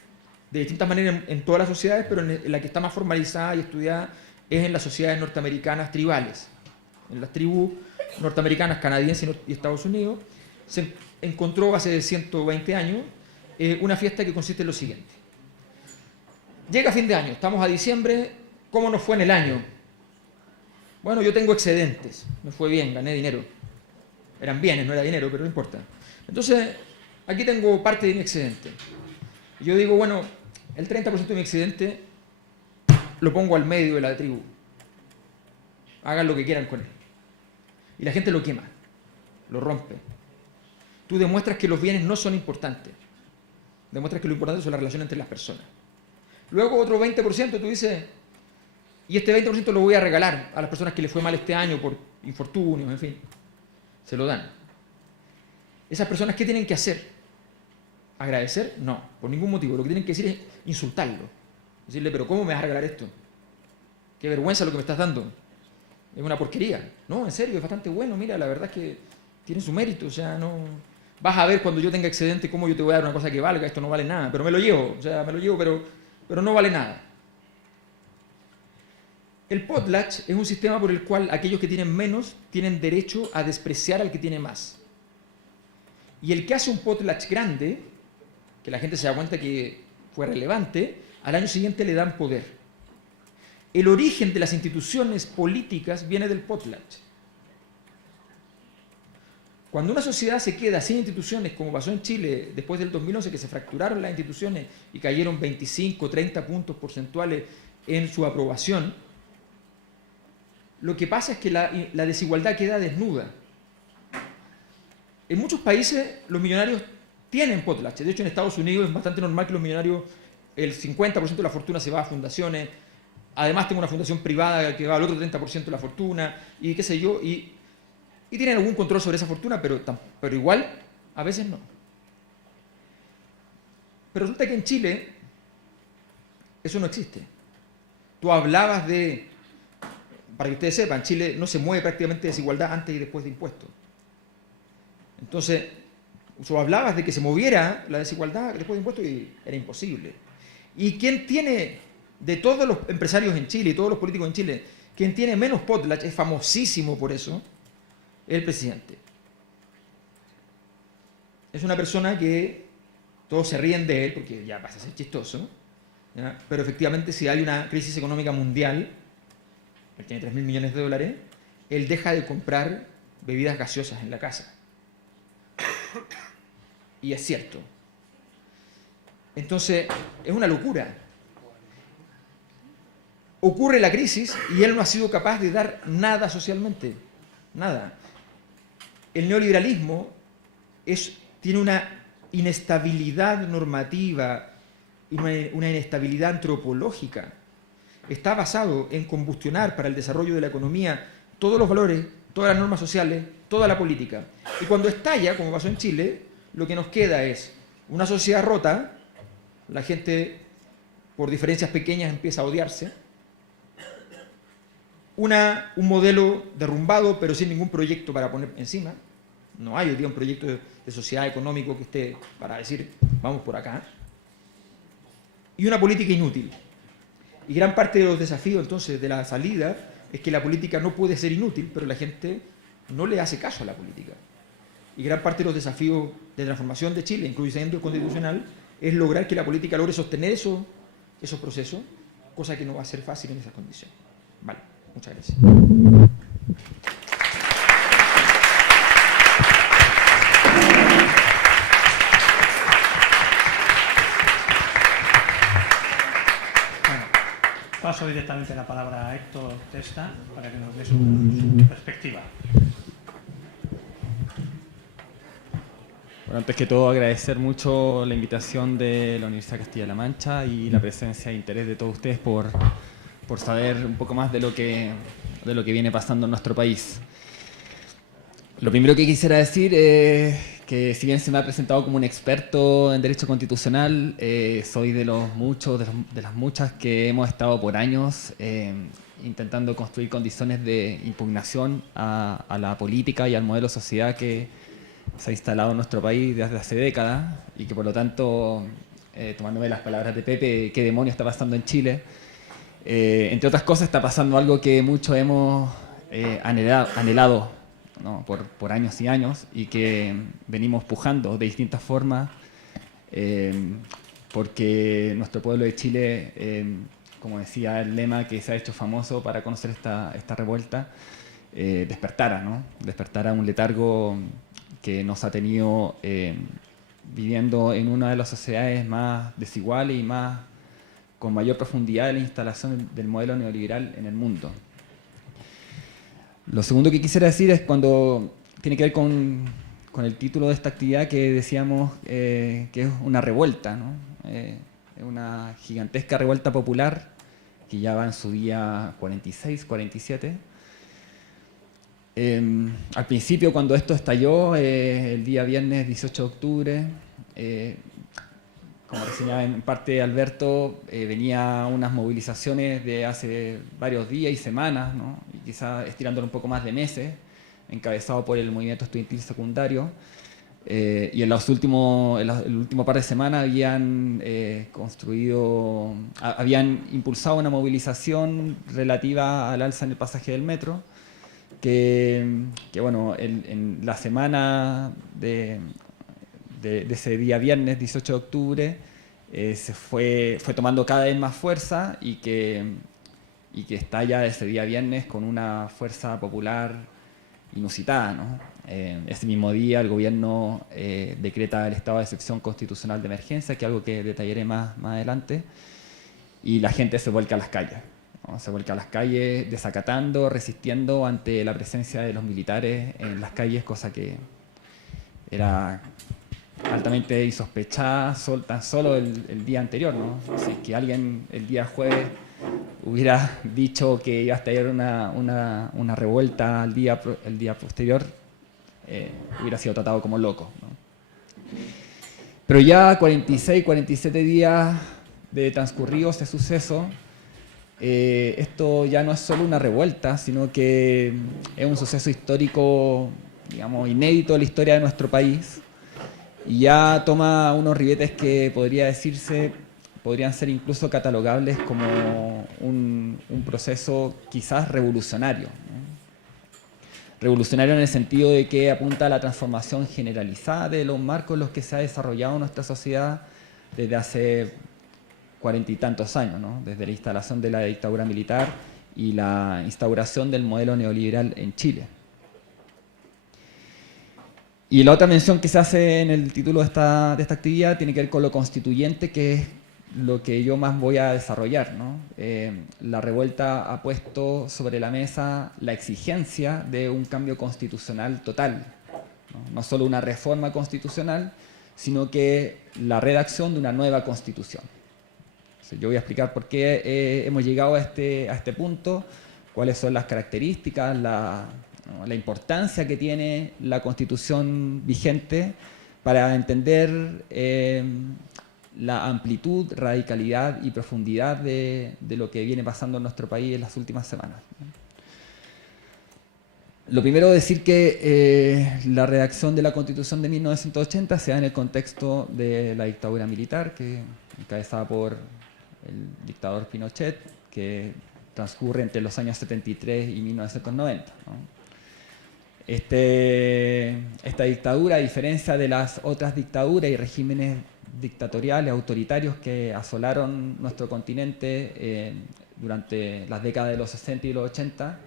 de distintas maneras en todas las sociedades, pero en la que está más formalizada y estudiada es en las sociedades norteamericanas tribales. En las tribus norteamericanas, canadienses y Estados Unidos, se encontró hace 120 años una fiesta que consiste en lo siguiente. Llega fin de año, estamos a diciembre, ¿cómo nos fue en el año? Bueno, yo tengo excedentes, me fue bien, gané dinero. Eran bienes, no era dinero, pero no importa. Entonces, aquí tengo parte de mi excedente. Y yo digo, bueno, el 30% de mi excedente lo pongo al medio de la tribu. Hagan lo que quieran con él. Y la gente lo quema, lo rompe. Tú demuestras que los bienes no son importantes. Demuestras que lo importante son las relaciones entre las personas. Luego otro 20% tú dices, y este 20% lo voy a regalar a las personas que les fue mal este año por infortunios, en fin. Se lo dan. Esas personas, ¿qué tienen que hacer? ¿Agradecer? No, por ningún motivo. Lo que tienen que decir es insultarlo. Decirle, pero ¿cómo me vas a regalar esto? Qué vergüenza lo que me estás dando. Es una porquería. No, en serio, es bastante bueno. Mira, la verdad es que tiene su mérito. O sea, no... Vas a ver cuando yo tenga excedente cómo yo te voy a dar una cosa que valga. Esto no vale nada, pero me lo llevo. O sea, me lo llevo, pero no vale nada. El potlatch es un sistema por el cual aquellos que tienen menos tienen derecho a despreciar al que tiene más. Y el que hace un potlatch grande, que la gente se da cuenta que fue relevante, al año siguiente le dan poder. El origen de las instituciones políticas viene del potlatch. Cuando una sociedad se queda sin instituciones, como pasó en Chile después del 2011, que se fracturaron las instituciones y cayeron 25, 30 puntos porcentuales en su aprobación, lo que pasa es que la desigualdad queda desnuda. En muchos países los millonarios tienen potlatch. De hecho, en Estados Unidos es bastante normal que los millonarios el 50% de la fortuna se va a fundaciones, además tengo una fundación privada que va al otro 30% de la fortuna, y qué sé yo, y tienen algún control sobre esa fortuna, pero igual a veces no. Pero resulta que en Chile eso no existe. Tú hablabas de, para que ustedes sepan, Chile no se mueve prácticamente desigualdad antes y después de impuestos. Entonces, tú hablabas de que se moviera la desigualdad después de impuestos y era imposible. ¿Y quién tiene, de todos los empresarios en Chile y todos los políticos en Chile, quien tiene menos potlatch, es famosísimo por eso, es el presidente? Es una persona que todos se ríen de él porque ya pasa a ser chistoso, ¿ya? Pero efectivamente si hay una crisis económica mundial, él tiene 3.000 millones de dólares, él deja de comprar bebidas gaseosas en la casa. Y es cierto. Entonces, es una locura. Ocurre la crisis y él no ha sido capaz de dar nada socialmente. Nada. El neoliberalismo tiene una inestabilidad normativa y una inestabilidad antropológica. Está basado en combustionar para el desarrollo de la economía todos los valores, todas las normas sociales, toda la política. Y cuando estalla, como pasó en Chile, lo que nos queda es una sociedad rota, la gente por diferencias pequeñas empieza a odiarse, un modelo derrumbado pero sin ningún proyecto para poner encima. No hay hoy día un proyecto de sociedad económico que esté para decir vamos por acá. Y una política inútil. Y gran parte de los desafíos entonces de la salida es que la política no puede ser inútil, pero la gente no le hace caso a la política. Y gran parte de los desafíos de transformación de Chile, incluyendo el constitucional, es lograr que la política logre sostener esos procesos, cosa que no va a ser fácil en esas condiciones. Vale, muchas gracias. Paso directamente la palabra a Héctor Testa para que nos dé su perspectiva. Bueno, antes que todo agradecer mucho la invitación de la Universidad de Castilla-La Mancha y la presencia e interés de todos ustedes por saber un poco más de lo que viene pasando en nuestro país. Lo primero que quisiera decir es que si bien se me ha presentado como un experto en derecho constitucional, soy de las muchas que hemos estado por años intentando construir condiciones de impugnación a la política y al modelo de sociedad que se ha instalado en nuestro país desde hace décadas y que por lo tanto, tomándome las palabras de Pepe, ¿qué demonio está pasando en Chile? Entre otras cosas está pasando algo que muchos hemos anhelado, ¿no? por años y años y que venimos pujando de distintas formas porque nuestro pueblo de Chile, como decía el lema que se ha hecho famoso para conocer esta revuelta, despertara, ¿no? Despertara un letargo que nos ha tenido viviendo en una de las sociedades más desiguales y con mayor profundidad de la instalación del modelo neoliberal en el mundo. Lo segundo que quisiera decir es cuando tiene que ver con el título de esta actividad que decíamos que es una revuelta, ¿no? Es una gigantesca revuelta popular que ya va en su día 46, 47. Al principio, cuando esto estalló, el día viernes 18 de octubre, como reseñaba en parte Alberto, venía unas movilizaciones de hace varios días y semanas, ¿no? Y quizás estirándolo un poco más de meses, encabezado por el movimiento estudiantil secundario. Y en el último par de semanas habían impulsado una movilización relativa al alza en el pasaje del metro, que bueno, en la semana de ese día viernes 18 de octubre se fue tomando cada vez más fuerza y que estalla ese día viernes con una fuerza popular inusitada, ¿no? Ese mismo día el gobierno decreta el estado de excepción constitucional de emergencia, que es algo que detallaré más adelante, y la gente se vuelca a las calles, ¿no? Se vuelca a las calles desacatando, resistiendo ante la presencia de los militares en las calles, cosa que era altamente insospechada tan solo el día anterior, ¿no? Si es que alguien el día jueves hubiera dicho que iba a estallar una revuelta el día posterior, hubiera sido tratado como loco, ¿no? Pero ya 46, 47 días de transcurrido este suceso, esto ya no es solo una revuelta, sino que es un suceso histórico, digamos, inédito en la historia de nuestro país, y ya toma unos ribetes que podrían ser incluso catalogables como un proceso quizás revolucionario, ¿no? Revolucionario en el sentido de que apunta a la transformación generalizada de los marcos en los que se ha desarrollado nuestra sociedad desde hace 40 y tantos años, ¿no? Desde la instalación de la dictadura militar y la instauración del modelo neoliberal en Chile. Y la otra mención que se hace en el título de esta actividad tiene que ver con lo constituyente, que es lo que yo más voy a desarrollar, ¿no? La revuelta ha puesto sobre la mesa la exigencia de un cambio constitucional total, ¿no? No solo una reforma constitucional, sino que la redacción de una nueva constitución. Entonces, yo voy a explicar por qué hemos llegado a este punto, cuáles son las características, la importancia que tiene la constitución vigente para entender la amplitud, radicalidad y profundidad de lo que viene pasando en nuestro país en las últimas semanas. Lo primero es decir que la redacción de la Constitución de 1980 se da en el contexto de la dictadura militar, encabezada por el dictador Pinochet, que transcurre entre los años 73 y 1990, ¿no? Esta dictadura, a diferencia de las otras dictaduras y regímenes dictatoriales, autoritarios que asolaron nuestro continente durante las décadas de los 60 y los 80,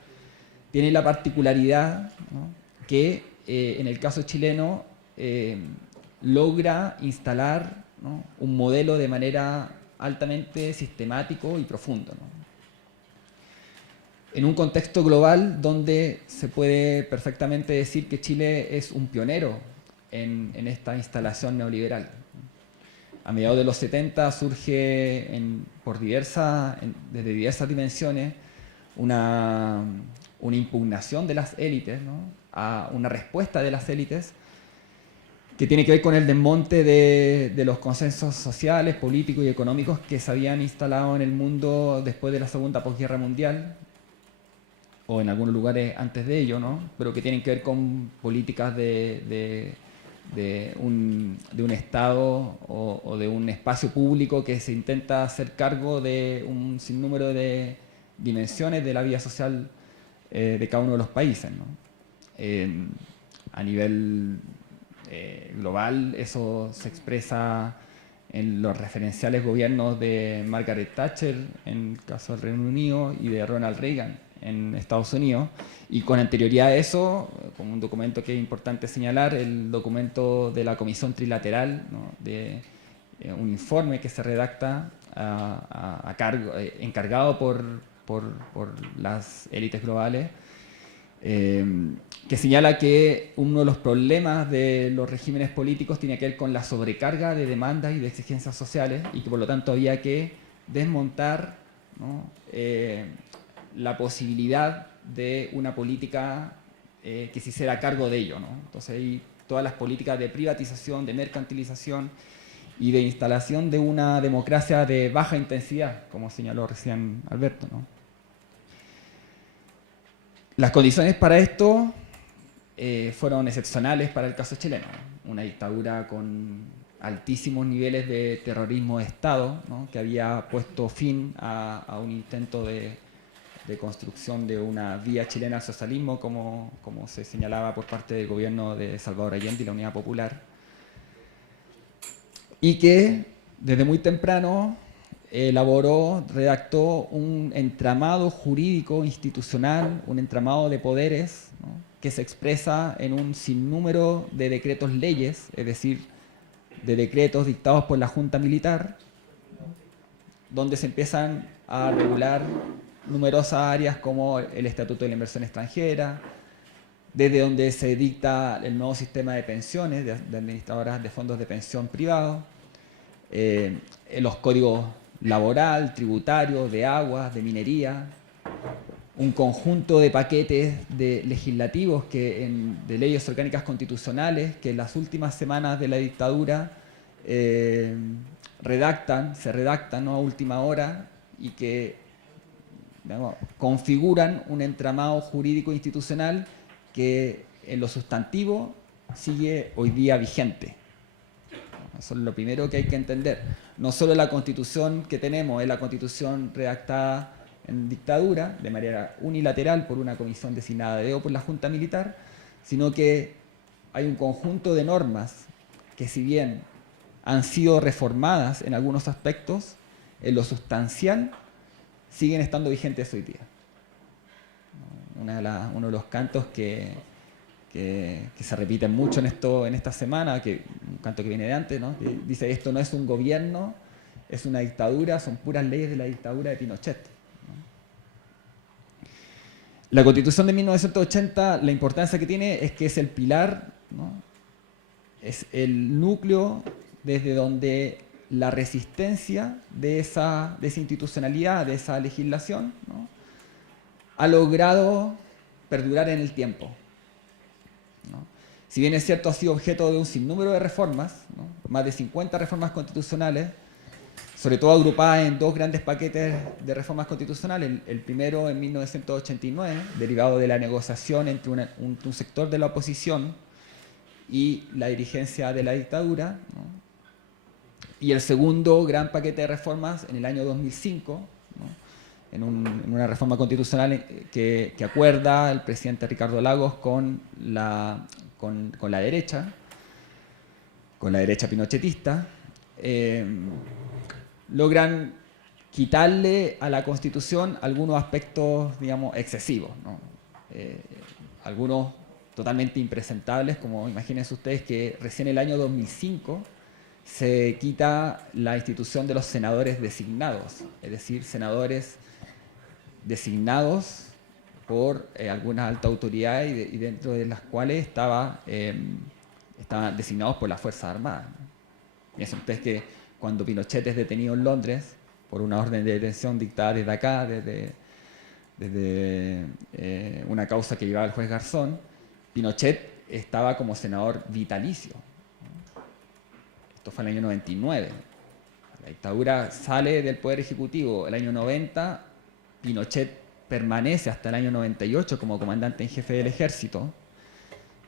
tiene la particularidad, ¿no?, que en el caso chileno logra instalar, ¿no?, un modelo de manera altamente sistemático y profundo, ¿no?, en un contexto global donde se puede perfectamente decir que Chile es un pionero en esta instalación neoliberal. A mediados de los 70 surge desde diversas dimensiones una impugnación de las élites, ¿no?, a una respuesta de las élites que tiene que ver con el desmonte de los consensos sociales, políticos y económicos que se habían instalado en el mundo después de la Segunda Posguerra Mundial, o en algunos lugares antes de ello, ¿no?, pero que tienen que ver con políticas de un Estado o de un espacio público que se intenta hacer cargo de un sinnúmero de dimensiones de la vida social de cada uno de los países, ¿no? A nivel global, eso se expresa en los referenciales gobiernos de Margaret Thatcher en el caso del Reino Unido y de Ronald Reagan en Estados Unidos, y con anterioridad a eso, como un documento que es importante señalar, el documento de la Comisión Trilateral, ¿no?, de un informe que se redacta encargado por las élites globales, que señala que uno de los problemas de los regímenes políticos tiene que ver con la sobrecarga de demandas y de exigencias sociales, y que por lo tanto había que desmontar, ¿no?, la posibilidad de una política que se hiciera cargo de ello, ¿no? Entonces hay todas las políticas de privatización, de mercantilización y de instalación de una democracia de baja intensidad, como señaló recién Alberto, ¿no? Las condiciones para esto fueron excepcionales para el caso chileno, ¿no? Una dictadura con altísimos niveles de terrorismo de Estado, ¿no?, que había puesto fin a un intento de construcción de una vía chilena al socialismo, como se señalaba por parte del gobierno de Salvador Allende y la Unidad Popular, y que desde muy temprano redactó un entramado jurídico institucional, un entramado de poderes, ¿no?, que se expresa en un sinnúmero de decretos leyes, es decir, de decretos dictados por la Junta Militar, ¿no?, donde se empiezan a regular numerosas áreas como el Estatuto de la Inversión Extranjera, desde donde se dicta el nuevo sistema de pensiones de administradoras de fondos de pensión privados, los códigos laboral, tributario, de aguas, de minería, un conjunto de paquetes legislativos de leyes orgánicas constitucionales que en las últimas semanas de la dictadura se redactan, ¿no?, a última hora, y que, digamos, configuran un entramado jurídico institucional que en lo sustantivo sigue hoy día vigente. Eso es lo primero que hay que entender. No solo la constitución que tenemos es la constitución redactada en dictadura, de manera unilateral por una comisión designada de por la Junta Militar, sino que hay un conjunto de normas que, si bien han sido reformadas en algunos aspectos, en lo sustancial siguen estando vigentes hoy día. Uno de los cantos que se repiten mucho en esta semana, un canto que viene de antes, ¿no?, que dice: esto no es un gobierno, es una dictadura, son puras leyes de la dictadura de Pinochet. La Constitución de 1980, la importancia que tiene es que es el pilar, ¿no?, es el núcleo desde donde la resistencia de esa institucionalidad, de esa legislación, ¿no?, ha logrado perdurar en el tiempo, ¿no? Si bien es cierto, ha sido objeto de un sinnúmero de reformas, ¿no?, más de 50 reformas constitucionales, sobre todo agrupadas en dos grandes paquetes de reformas constitucionales. El primero en 1989, derivado de la negociación entre un sector de la oposición y la dirigencia de la dictadura, ¿no?, y el segundo gran paquete de reformas en el año 2005, ¿no?, en una reforma constitucional que acuerda el presidente Ricardo Lagos con la derecha pinochetista, logran quitarle a la Constitución algunos aspectos, digamos, excesivos, ¿no? Algunos totalmente impresentables, como imagínense ustedes que recién en el año 2005 se quita la institución de los senadores designados, es decir, senadores designados por algunas altas autoridades y dentro de las cuales estaban designados por las Fuerzas Armadas, ¿no? Piensen ustedes que cuando Pinochet es detenido en Londres por una orden de detención dictada desde acá, desde una causa que llevaba el juez Garzón, Pinochet estaba como senador vitalicio, ¿no? Esto fue en el año 99. La dictadura sale del Poder Ejecutivo el año 90, Pinochet permanece hasta el año 98 como comandante en jefe del ejército,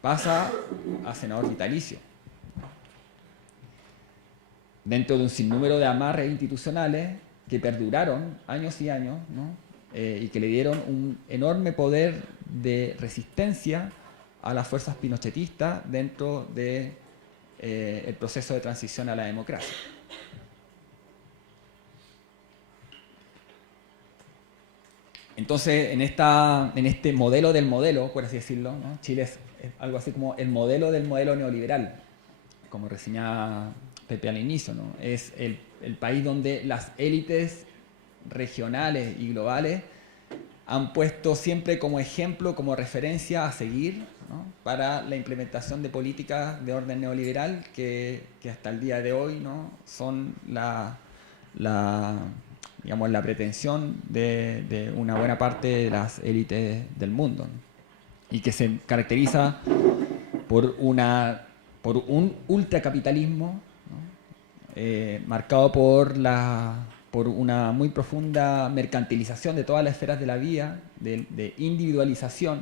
pasa a senador vitalicio. Dentro de un sinnúmero de amarres institucionales que perduraron años y años, ¿no?, y que le dieron un enorme poder de resistencia a las fuerzas pinochetistas dentro del proceso de transición a la democracia. Entonces, en este modelo del modelo, por así decirlo, ¿no?, Chile es algo así como el modelo del modelo neoliberal, como reseñaba Pepe al inicio, ¿no? Es el país donde las élites regionales y globales han puesto siempre como ejemplo, como referencia a seguir, ¿no?, para la implementación de políticas de orden neoliberal que hasta el día de hoy, ¿no?, son digamos, la pretensión de una buena parte de las élites del mundo, ¿no?, y que se caracteriza por un ultracapitalismo, ¿no?, marcado por una muy profunda mercantilización de todas las esferas de la vida, de individualización,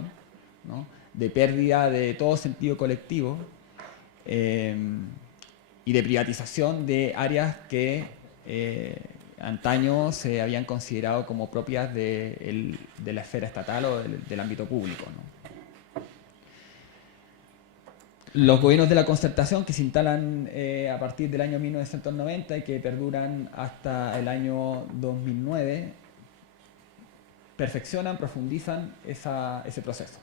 ¿no?, de pérdida de todo sentido colectivo, y de privatización de áreas que antaño se habían considerado como propias de la esfera estatal o del ámbito público, ¿no? Los gobiernos de la Concertación, que se instalan a partir del año 1990 y que perduran hasta el año 2009, perfeccionan, profundizan ese proceso.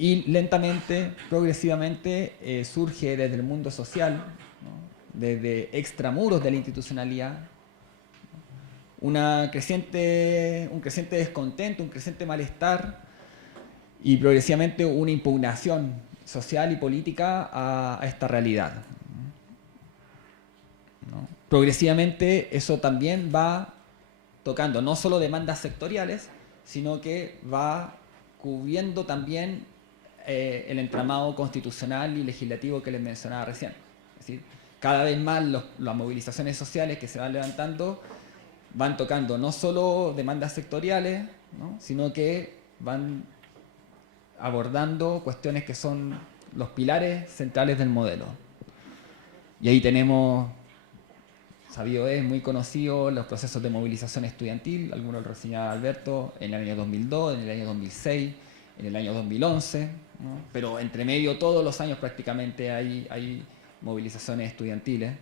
Y lentamente, progresivamente, surge desde el mundo social, ¿no?, desde extramuros de la institucionalidad, ¿no?, un creciente descontento, un creciente malestar y progresivamente una impugnación social y política a esta realidad, ¿no? Progresivamente eso también va tocando no solo demandas sectoriales, sino que va cubriendo también el entramado constitucional y legislativo que les mencionaba recién. Es decir, cada vez más las movilizaciones sociales que se van levantando van tocando no solo demandas sectoriales, ¿no? Sino que van abordando cuestiones que son los pilares centrales del modelo. Y ahí tenemos, sabido es, muy conocido, los procesos de movilización estudiantil, algunos lo reseñaba Alberto, en el año 2002, en el año 2006, en el año 2011, ¿no? Pero entre medio todos los años prácticamente hay movilizaciones estudiantiles.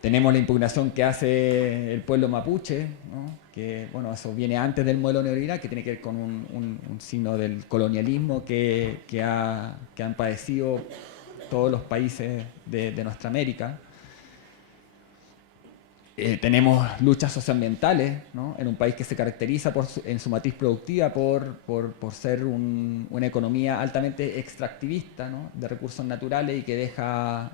Tenemos la impugnación que hace el pueblo mapuche, ¿no? Que bueno, eso viene antes del modelo neoliberal, que tiene que ver con un signo del colonialismo que han padecido todos los países de nuestra América. Tenemos luchas socioambientales, ¿no? En un país que se caracteriza en su matriz productiva por ser una economía altamente extractivista, ¿no? De recursos naturales y que deja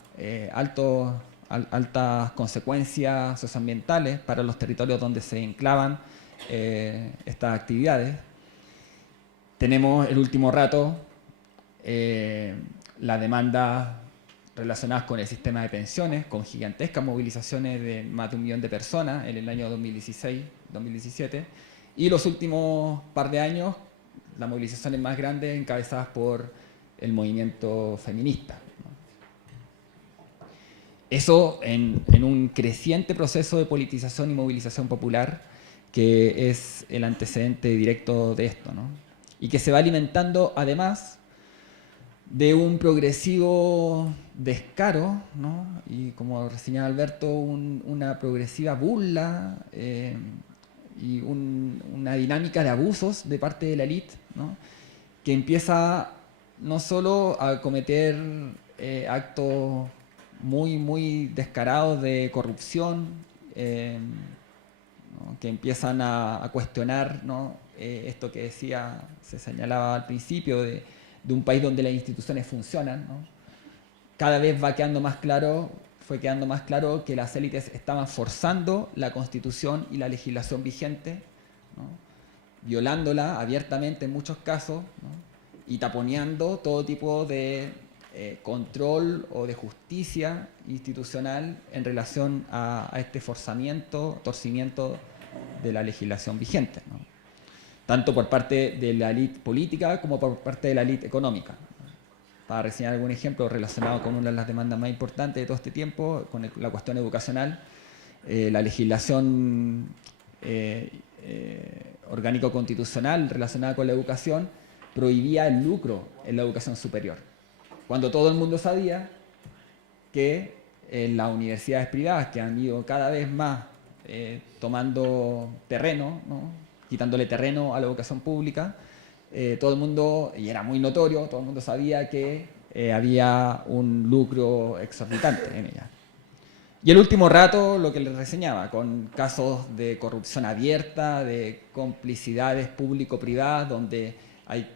altas consecuencias socioambientales para los territorios donde se enclavan estas actividades. Tenemos el último rato la demanda relacionadas con el sistema de pensiones, con gigantescas movilizaciones de más de 1 millón de personas en el año 2016-2017, y los últimos par de años, las movilizaciones más grandes encabezadas por el movimiento feminista, ¿no? Eso en un creciente proceso de politización y movilización popular, que es el antecedente directo de esto, ¿no? Y que se va alimentando además de un progresivo descaro, ¿no? Y como reseñaba Alberto, una progresiva burla y una dinámica de abusos de parte de la élite, ¿no? Que empieza no solo a cometer actos muy descarados de corrupción, ¿no? Que empiezan a cuestionar, ¿no? Esto que se señalaba al principio de un país donde las instituciones funcionan, ¿no? Cada vez fue quedando más claro que las élites estaban forzando la Constitución y la legislación vigente, ¿no? Violándola abiertamente en muchos casos, ¿no? Y taponeando todo tipo de control o de justicia institucional en relación a este torcimiento de la legislación vigente, ¿no? Tanto por parte de la élite política como por parte de la élite económica. Para reseñar algún ejemplo relacionado con una de las demandas más importantes de todo este tiempo, con la cuestión educacional, la legislación orgánico-constitucional relacionada con la educación prohibía el lucro en la educación superior, cuando todo el mundo sabía que en las universidades privadas, que han ido cada vez más tomando terreno, ¿no? Quitándole terreno a la educación pública, todo el mundo, y era muy notorio, todo el mundo sabía que había un lucro exorbitante en ella. Y el último rato, lo que les reseñaba, con casos de corrupción abierta, de complicidades público-privadas, donde hay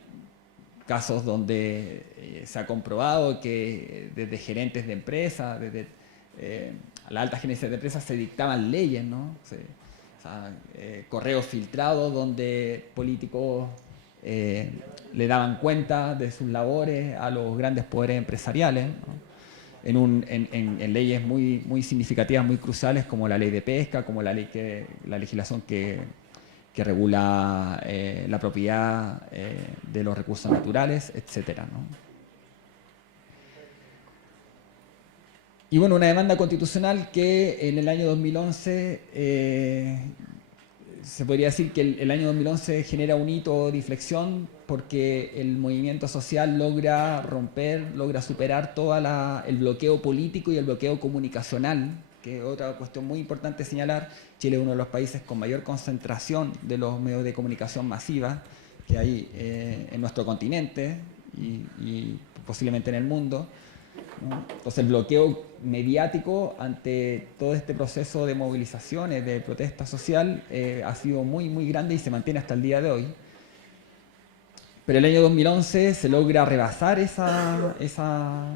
casos donde se ha comprobado que desde gerentes de empresas, desde a las altas gerencias de empresas se dictaban leyes, ¿no? Correos filtrados donde políticos le daban cuenta de sus labores a los grandes poderes empresariales, ¿no? En leyes muy significativas, muy cruciales, como la ley de pesca, como la legislación que regula la propiedad de los recursos naturales, etcétera, ¿no? Y bueno, una demanda constitucional que en el año 2011, se podría decir que el año 2011 genera un hito de inflexión porque el movimiento social logra superar todo el bloqueo político y el bloqueo comunicacional, que es otra cuestión muy importante señalar. Chile es uno de los países con mayor concentración de los medios de comunicación masiva que hay en nuestro continente y posiblemente en el mundo. ¿no? Entonces el bloqueo mediático ante todo este proceso de movilizaciones, de protesta social, ha sido muy, muy grande y se mantiene hasta el día de hoy. Pero el año 2011 se logra rebasar esa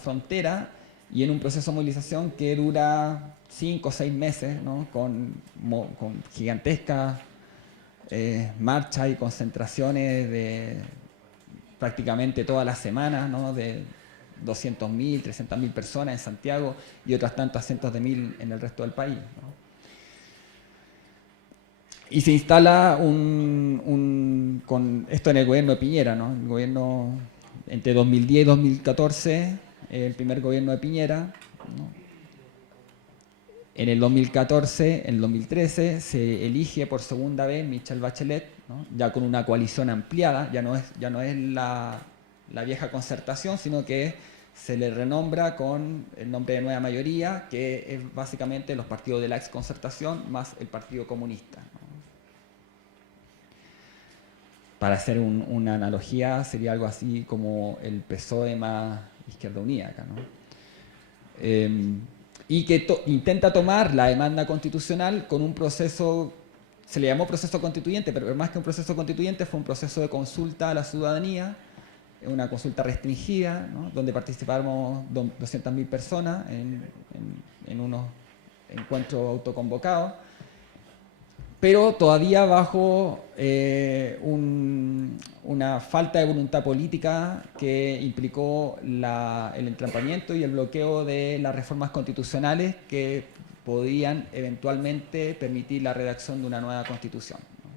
frontera, y en un proceso de movilización que dura 5 o 6 meses, ¿no? con gigantescas marchas y concentraciones de prácticamente todas las semanas, ¿no? De 200.000, 300.000 personas en Santiago y otras tantas cientos de mil en el resto del país, ¿no? Y se instala con esto en el gobierno de Piñera, ¿no? El gobierno entre 2010 y 2014, el primer gobierno de Piñera, ¿no? En el 2014, en el 2013, se elige por segunda vez Michelle Bachelet, ¿no? Ya con una coalición ampliada, ya no es la vieja concertación, sino que se le renombra con el nombre de Nueva Mayoría, que es básicamente los partidos de la ex concertación más el Partido Comunista, ¿no? Para hacer una analogía, sería algo así como el PSOE más Izquierda Unida acá, ¿no? Y que intenta tomar la demanda constitucional con un proceso, se le llamó proceso constituyente, pero más que un proceso constituyente fue un proceso de consulta a la ciudadanía, una consulta restringida, ¿no? Donde participamos 200.000 personas en unos encuentros autoconvocados, pero todavía bajo una falta de voluntad política que implicó el entrampamiento y el bloqueo de las reformas constitucionales que podían eventualmente permitir la redacción de una nueva constitución, ¿no?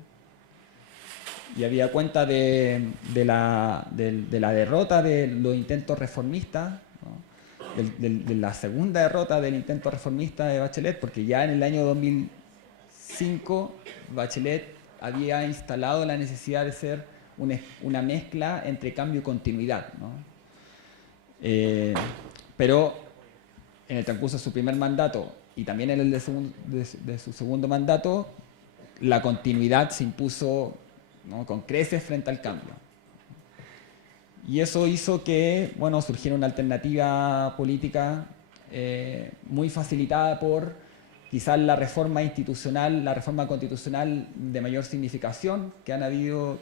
Y había cuenta de la derrota de los intentos reformistas, ¿no? de la segunda derrota del intento reformista de Bachelet, porque ya en el año 2005 Bachelet había instalado la necesidad de ser una mezcla entre cambio y continuidad, ¿no? Pero en el transcurso de su primer mandato y también en el de su segundo mandato, la continuidad se impuso, ¿no? Con creces frente al cambio. Y eso hizo que, bueno, surgiera una alternativa política muy facilitada por quizás la reforma institucional, la reforma constitucional de mayor significación que ha habido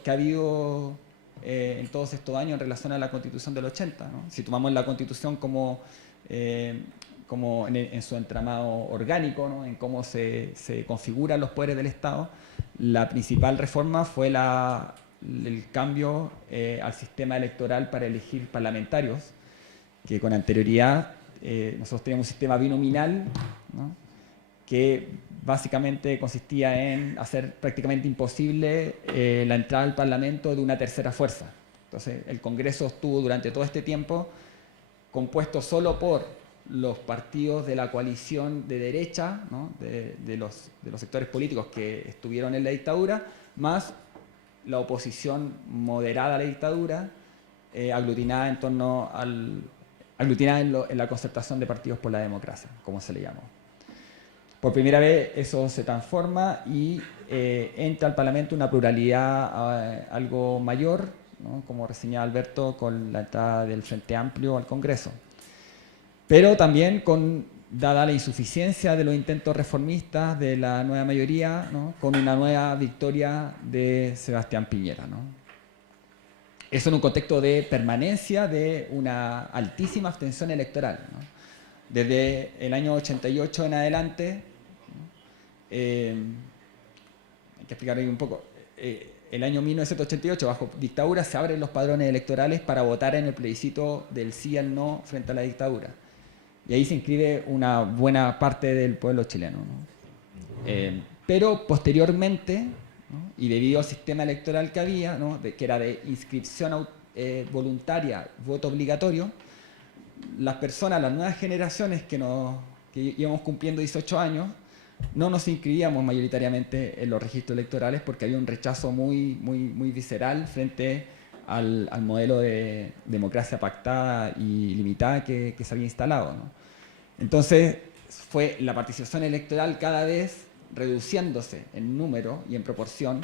en todos estos años en relación a la Constitución del 80, ¿no? Si tomamos la Constitución como en su entramado orgánico, ¿no? En cómo se configuran los poderes del Estado, la principal reforma fue el cambio al sistema electoral para elegir parlamentarios, que con anterioridad nosotros teníamos un sistema binominal, ¿no? Que básicamente consistía en hacer prácticamente imposible la entrada al Parlamento de una tercera fuerza. Entonces, el Congreso estuvo durante todo este tiempo compuesto solo por los partidos de la coalición de derecha, ¿no? de los sectores políticos que estuvieron en la dictadura, más la oposición moderada a la dictadura, aglutinada en la concertación de partidos por la democracia, como se le llamó. Por primera vez eso se transforma y entra al Parlamento una pluralidad algo mayor, ¿no? Como reseñaba Alberto, con la entrada del Frente Amplio al Congreso. Pero también dada la insuficiencia de los intentos reformistas de la nueva mayoría, ¿no? Con una nueva victoria de Sebastián Piñera, ¿no? Eso en un contexto de permanencia de una altísima abstención electoral, ¿no? Desde el año 88 en adelante, ¿no? Hay que explicar ahí un poco. El año 1988, bajo dictadura, se abren los padrones electorales para votar en el plebiscito del sí al no frente a la dictadura. Y ahí se inscribe una buena parte del pueblo chileno, ¿no? Pero posteriormente, ¿no? Y debido al sistema electoral que había, ¿no? Que era de inscripción voluntaria, voto obligatorio, las personas, las nuevas generaciones que íbamos cumpliendo 18 años, no nos inscribíamos mayoritariamente en los registros electorales porque había un rechazo muy, muy, muy visceral frente al modelo de democracia pactada y limitada que se había instalado, ¿no? Entonces fue la participación electoral cada vez reduciéndose en número y en proporción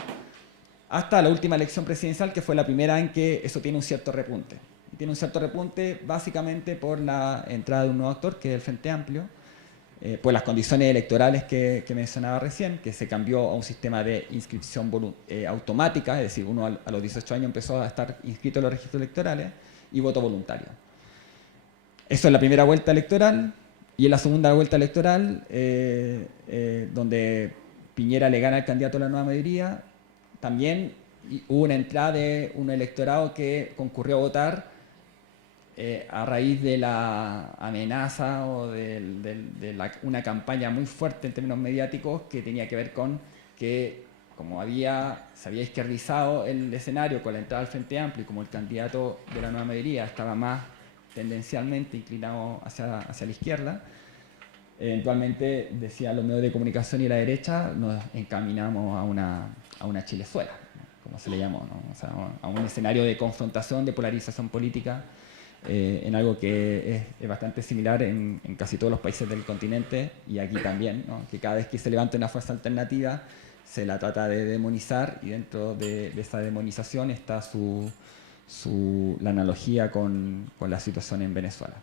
hasta la última elección presidencial, que fue la primera en que eso tiene un cierto repunte, y tiene un cierto repunte básicamente por la entrada de un nuevo actor, que es el Frente Amplio, por las condiciones electorales que mencionaba recién, que se cambió a un sistema de inscripción automática, es decir, uno a los 18 años empezó a estar inscrito en los registros electorales, y voto voluntario. Eso es la primera vuelta electoral, y en la segunda vuelta electoral, donde Piñera le gana al candidato de la nueva mayoría, también hubo una entrada de un electorado que concurrió a votar a raíz de la amenaza o una campaña muy fuerte en términos mediáticos que tenía que ver con que, como se había izquierdizado el escenario con la entrada al Frente Amplio y como el candidato de la nueva mayoría estaba más tendencialmente inclinado hacia la izquierda, eventualmente, decían los medios de comunicación y la derecha, nos encaminamos a una Chilezuela, ¿no? Como se le llamó, ¿no? O sea, a un escenario de confrontación, de polarización política, en algo que es bastante similar en casi todos los países del continente y aquí también, ¿no? Que cada vez que se levanta una fuerza alternativa se la trata de demonizar, y dentro de esa demonización está la analogía con la situación en Venezuela.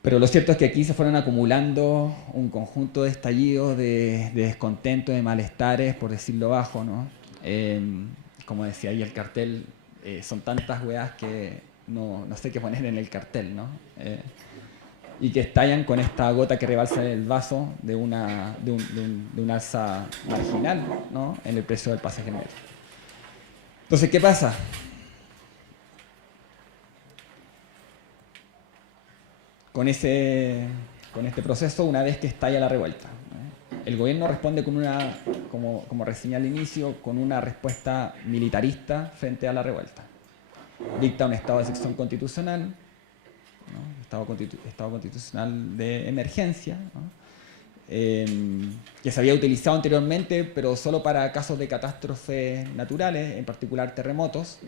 Pero lo cierto es que aquí se fueron acumulando un conjunto de estallidos, de descontento, de malestares, por decirlo bajo, ¿no? Como decía ahí el cartel, son tantas weas que no sé qué poner en el cartel, ¿no? Y que estallan con esta gota que rebalsa el vaso de un alza marginal, ¿no? En el precio del pasaje medio. Entonces, ¿qué pasa? Con este proceso, una vez que estalla la revuelta, ¿no? El gobierno responde con como reseñé al inicio, con una respuesta militarista frente a la revuelta. Dicta un estado de excepción constitucional, ¿no? Estado constitucional de emergencia, ¿no? Que se había utilizado anteriormente, pero solo para casos de catástrofes naturales, en particular terremotos,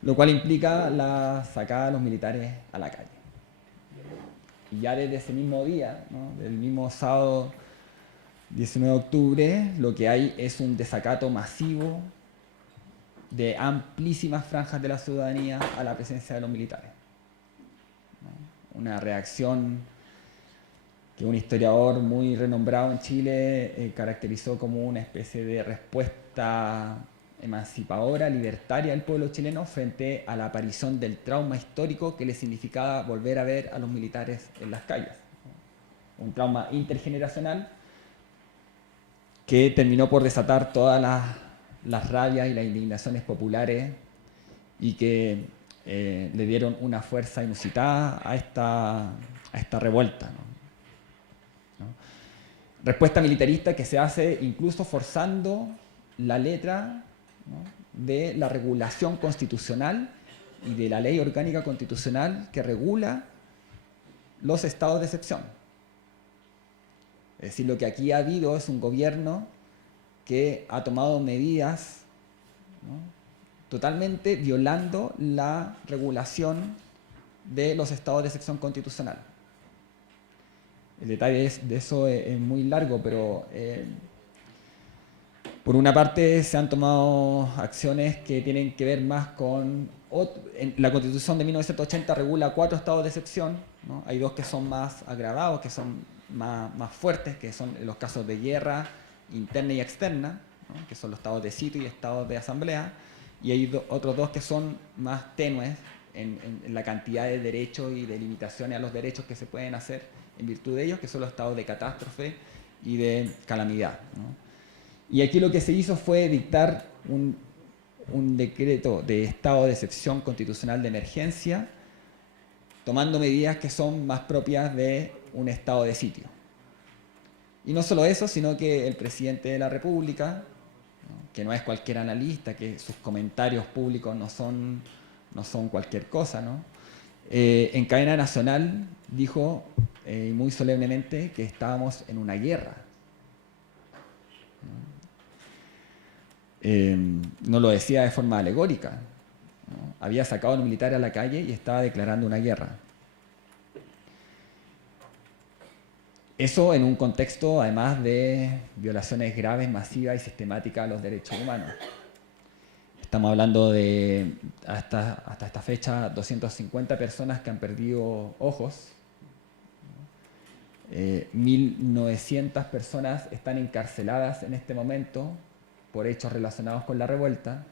lo cual implica la sacada de los militares a la calle. Y ya desde ese mismo día, ¿no? Del mismo sábado 19 de octubre, lo que hay es un desacato masivo de amplísimas franjas de la ciudadanía a la presencia de los militares, ¿no? Una reacción que un historiador muy renombrado en Chile caracterizó como una especie de respuesta emancipadora, libertaria del pueblo chileno frente a la aparición del trauma histórico que le significaba volver a ver a los militares en las calles. Un trauma intergeneracional que terminó por desatar todas las rabias y las indignaciones populares y que le dieron una fuerza inusitada a esta revuelta, ¿no? Respuesta militarista que se hace incluso forzando la letra, ¿no? De la regulación constitucional y de la ley orgánica constitucional que regula los estados de excepción. Es decir, lo que aquí ha habido es un gobierno que ha tomado medidas, ¿no? Totalmente violando la regulación de los estados de excepción constitucional. El detalle de eso es muy largo, pero por una parte se han tomado acciones que tienen que ver más con... la Constitución de 1980 regula 4 estados de excepción, ¿no? Hay 2 que son más agravados, que son más fuertes, que son los casos de guerra interna y externa, ¿no? Que son los estados de sitio y estados de asamblea, y hay otros 2 que son más tenues en la cantidad de derechos y de limitaciones a los derechos que se pueden hacer en virtud de ellos, que son los estados de catástrofe y de calamidad, ¿no? Y aquí lo que se hizo fue dictar un decreto de estado de excepción constitucional de emergencia, tomando medidas que son más propias de un estado de sitio. Y no solo eso, sino que el presidente de la República, ¿no? Que no es cualquier analista, que sus comentarios públicos no son cualquier cosa, ¿no? En cadena nacional dijo muy solemnemente que estábamos en una guerra. No lo decía de forma alegórica, ¿no? Había sacado a los militares a la calle y estaba declarando una guerra. Eso en un contexto, además, de violaciones graves, masivas y sistemáticas a los derechos humanos. Estamos hablando de, hasta esta fecha, 250 personas que han perdido ojos. 1.900 personas están encarceladas en este momento por hechos relacionados con la revuelta.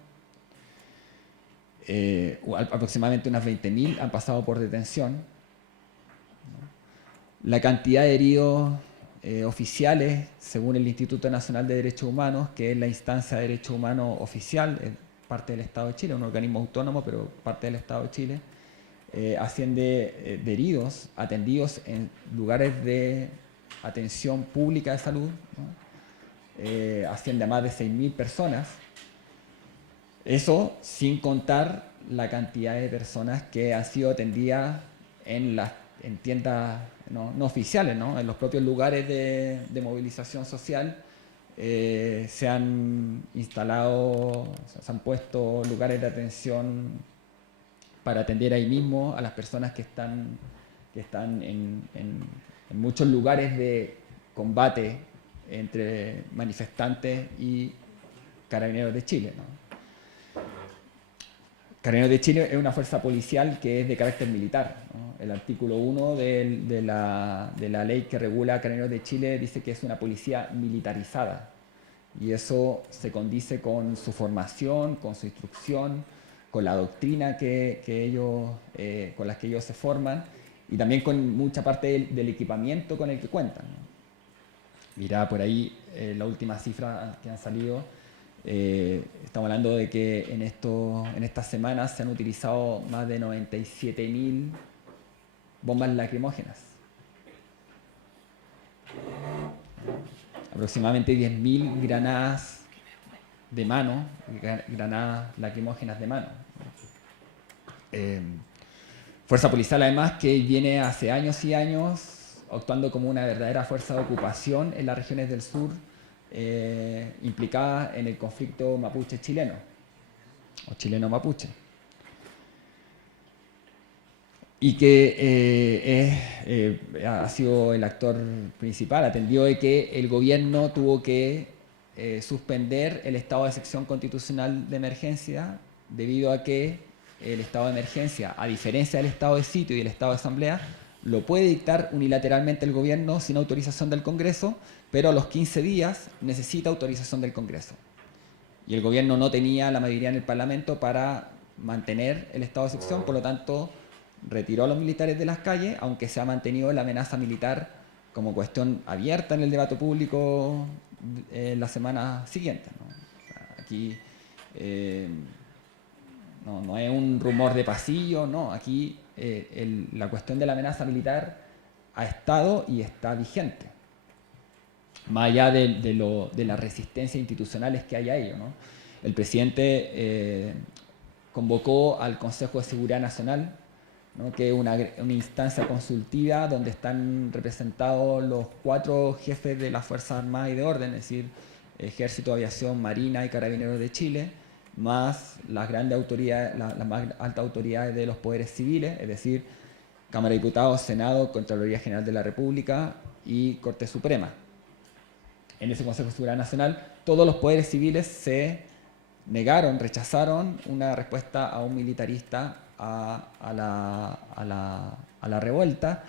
Aproximadamente unas 20.000 han pasado por detención. La cantidad de heridos oficiales, según el Instituto Nacional de Derechos Humanos, que es la instancia de derechos humanos oficial, parte del Estado de Chile, un organismo autónomo, pero parte del Estado de Chile, asciende de heridos atendidos en lugares de atención pública de salud, ¿no? Asciende a más de 6.000 personas. Eso sin contar la cantidad de personas que han sido atendidas en tiendas no oficiales, ¿no? En los propios lugares de movilización social. Se han instalado, se han puesto lugares de atención para atender ahí mismo a las personas que están en muchos lugares de combate entre manifestantes y Carabineros de Chile, ¿no? Carabineros de Chile es una fuerza policial que es de carácter militar, ¿no? El artículo 1 de la ley que regula Carabineros de Chile dice que es una policía militarizada, y eso se condice con su formación, con su instrucción, con la doctrina con la que ellos se forman, y también con mucha parte del equipamiento con el que cuentan, ¿no? Mirá por ahí la última cifra que han salido. Estamos hablando de que en estas semanas se han utilizado más de 97.000 bombas lacrimógenas. Aproximadamente 10.000 granadas de mano, granadas lacrimógenas de mano. Fuerza policial además que viene hace años y años actuando como una verdadera fuerza de ocupación en las regiones del sur, implicada en el conflicto mapuche-chileno o chileno-mapuche, y que ha sido el actor principal, atendió de que el gobierno tuvo que suspender el estado de excepción constitucional de emergencia debido a que el estado de emergencia, a diferencia del estado de sitio y el estado de asamblea, lo puede dictar unilateralmente el gobierno sin autorización del Congreso, pero a los 15 días necesita autorización del Congreso. Y el gobierno no tenía la mayoría en el Parlamento para mantener el estado de excepción, por lo tanto retiró a los militares de las calles, aunque se ha mantenido la amenaza militar como cuestión abierta en el debate público la semana siguiente, ¿no? O sea, aquí no es un rumor de pasillo, no, aquí la cuestión de la amenaza militar ha estado y está vigente, más allá de las resistencias institucionales que hay a ello, ¿no? El presidente convocó al Consejo de Seguridad Nacional, ¿no? Que es una instancia consultiva donde están representados los 4 jefes de las Fuerzas Armadas y de Orden, es decir, Ejército, Aviación, Marina y Carabineros de Chile, más las grandes autoridades, las más altas autoridades de los poderes civiles, es decir, Cámara de Diputados, Senado, Contraloría General de la República y Corte Suprema. En ese Consejo de Seguridad Nacional, todos los poderes civiles se negaron, rechazaron una respuesta a un militarista a la revuelta,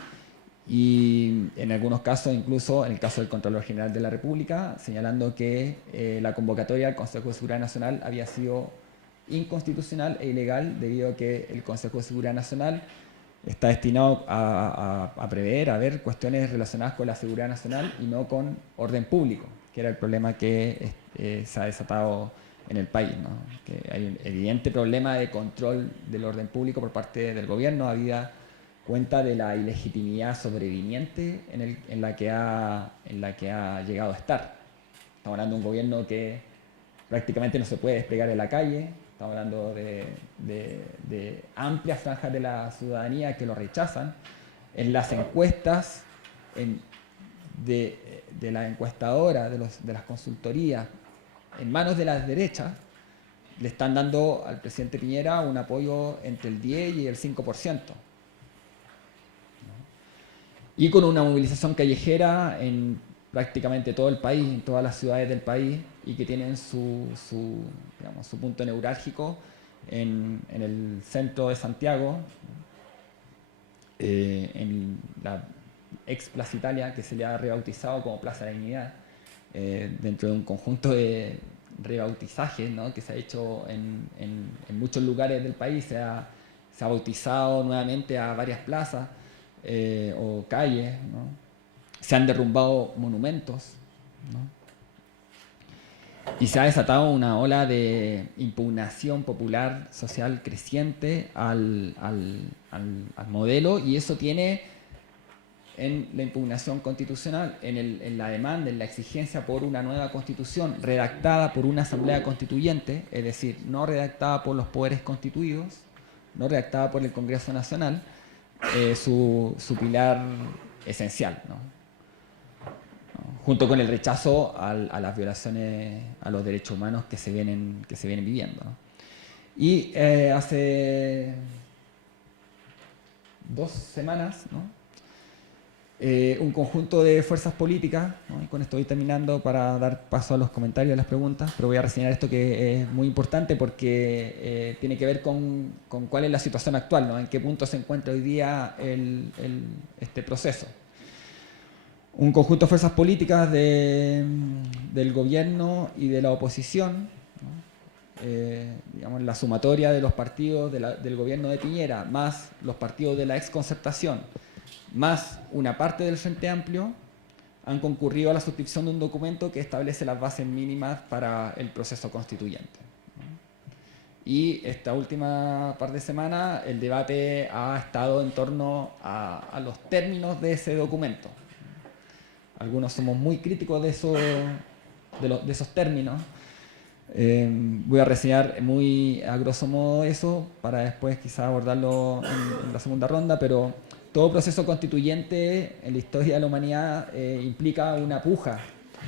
y en algunos casos, incluso en el caso del Contralor General de la República, señalando que la convocatoria al Consejo de Seguridad Nacional había sido inconstitucional e ilegal debido a que el Consejo de Seguridad Nacional está destinado a prever, a ver cuestiones relacionadas con la seguridad nacional y no con orden público, que era el problema que se ha desatado en el país, ¿no? Que hay un evidente problema de control del orden público por parte del gobierno, habida cuenta de la ilegitimidad sobreviniente en la que ha llegado a estar. Estamos hablando de un gobierno que prácticamente no se puede desplegar en la calle, estamos hablando de amplias franjas de la ciudadanía que lo rechazan. En las encuestas de la encuestadora, de las consultorías, en manos de las derechas, le están dando al presidente Piñera un apoyo entre el 10 y el 5%. Y con una movilización callejera en prácticamente todo el país, en todas las ciudades del país, y que tienen digamos, su punto neurálgico en el centro de Santiago, en la ex Plaza Italia, que se le ha rebautizado como Plaza de la Dignidad, dentro de un conjunto de rebautizajes, ¿no?, que se ha hecho en muchos lugares del país. Se ha bautizado nuevamente a varias plazas o calles, ¿no? Se han derrumbado monumentos, ¿no? Y se ha desatado una ola de impugnación popular social creciente al modelo, y eso tiene en la impugnación constitucional, en la demanda, en la exigencia por una nueva constitución redactada por una asamblea constituyente, es decir, no redactada por los poderes constituidos, no redactada por el Congreso Nacional, su pilar esencial, ¿no? Junto con el rechazo a las violaciones a los derechos humanos que se vienen viviendo, ¿no? Y hace 2 semanas, ¿no?, un conjunto de fuerzas políticas, ¿no?, y con esto voy terminando para dar paso a los comentarios y a las preguntas, pero voy a reseñar esto que es muy importante porque tiene que ver con cuál es la situación actual, ¿no?, en qué punto se encuentra hoy día este proceso. Un conjunto de fuerzas políticas del gobierno y de la oposición, ¿no?, digamos, la sumatoria de los partidos del gobierno de Piñera, más los partidos de la exconcertación, más una parte del Frente Amplio, han concurrido a la suscripción de un documento que establece las bases mínimas para el proceso constituyente, ¿no? Y esta última par de semanas el debate ha estado en torno a los términos de ese documento. Algunos somos muy críticos de esos términos. Voy a reseñar muy a grosso modo eso para después quizá abordarlo en la segunda ronda, pero todo proceso constituyente en la historia de la humanidad implica una puja,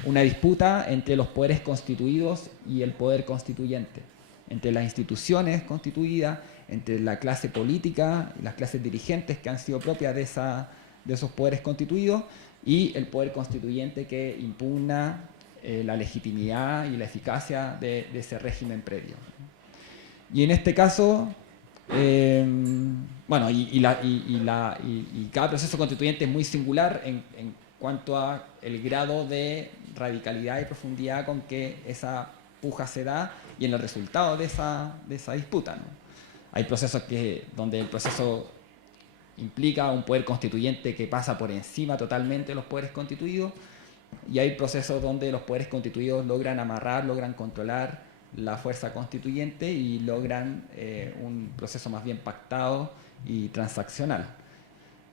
una disputa entre los poderes constituidos y el poder constituyente, entre las instituciones constituidas, entre la clase política y las clases dirigentes que han sido propias de esos poderes constituidos, y el poder constituyente que impugna la legitimidad y la eficacia de ese régimen previo. Y en este caso, bueno, y cada proceso constituyente es muy singular en cuanto a el grado de radicalidad y profundidad con que esa puja se da y en el resultado de esa disputa, ¿no? Hay procesos donde el proceso implica un poder constituyente que pasa por encima totalmente de los poderes constituidos, y hay procesos donde los poderes constituidos logran amarrar, logran controlar la fuerza constituyente y logran un proceso más bien pactado y transaccional.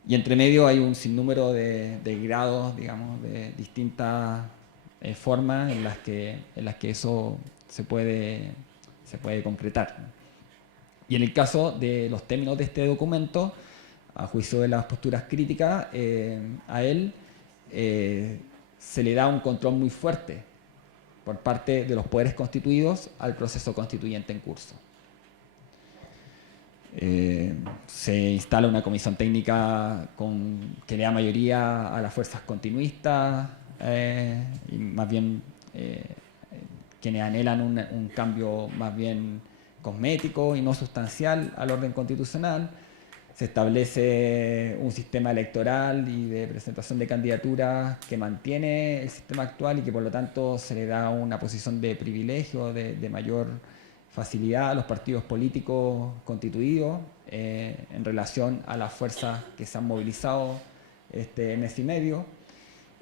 Y entre medio hay un sinnúmero de grados, digamos, de distintas formas en las que eso se puede concretar. Y en el caso de los términos de este documento, a juicio de las posturas críticas, a él se le da un control muy fuerte por parte de los poderes constituidos al proceso constituyente en curso. Se instala una comisión técnica que le da mayoría a las fuerzas continuistas, y más bien quienes anhelan un cambio más bien cosmético y no sustancial al orden constitucional. Se establece un sistema electoral y de presentación de candidaturas que mantiene el sistema actual y que por lo tanto se le da una posición de privilegio, de mayor facilidad a los partidos políticos constituidos en relación a las fuerzas que se han movilizado este mes y medio.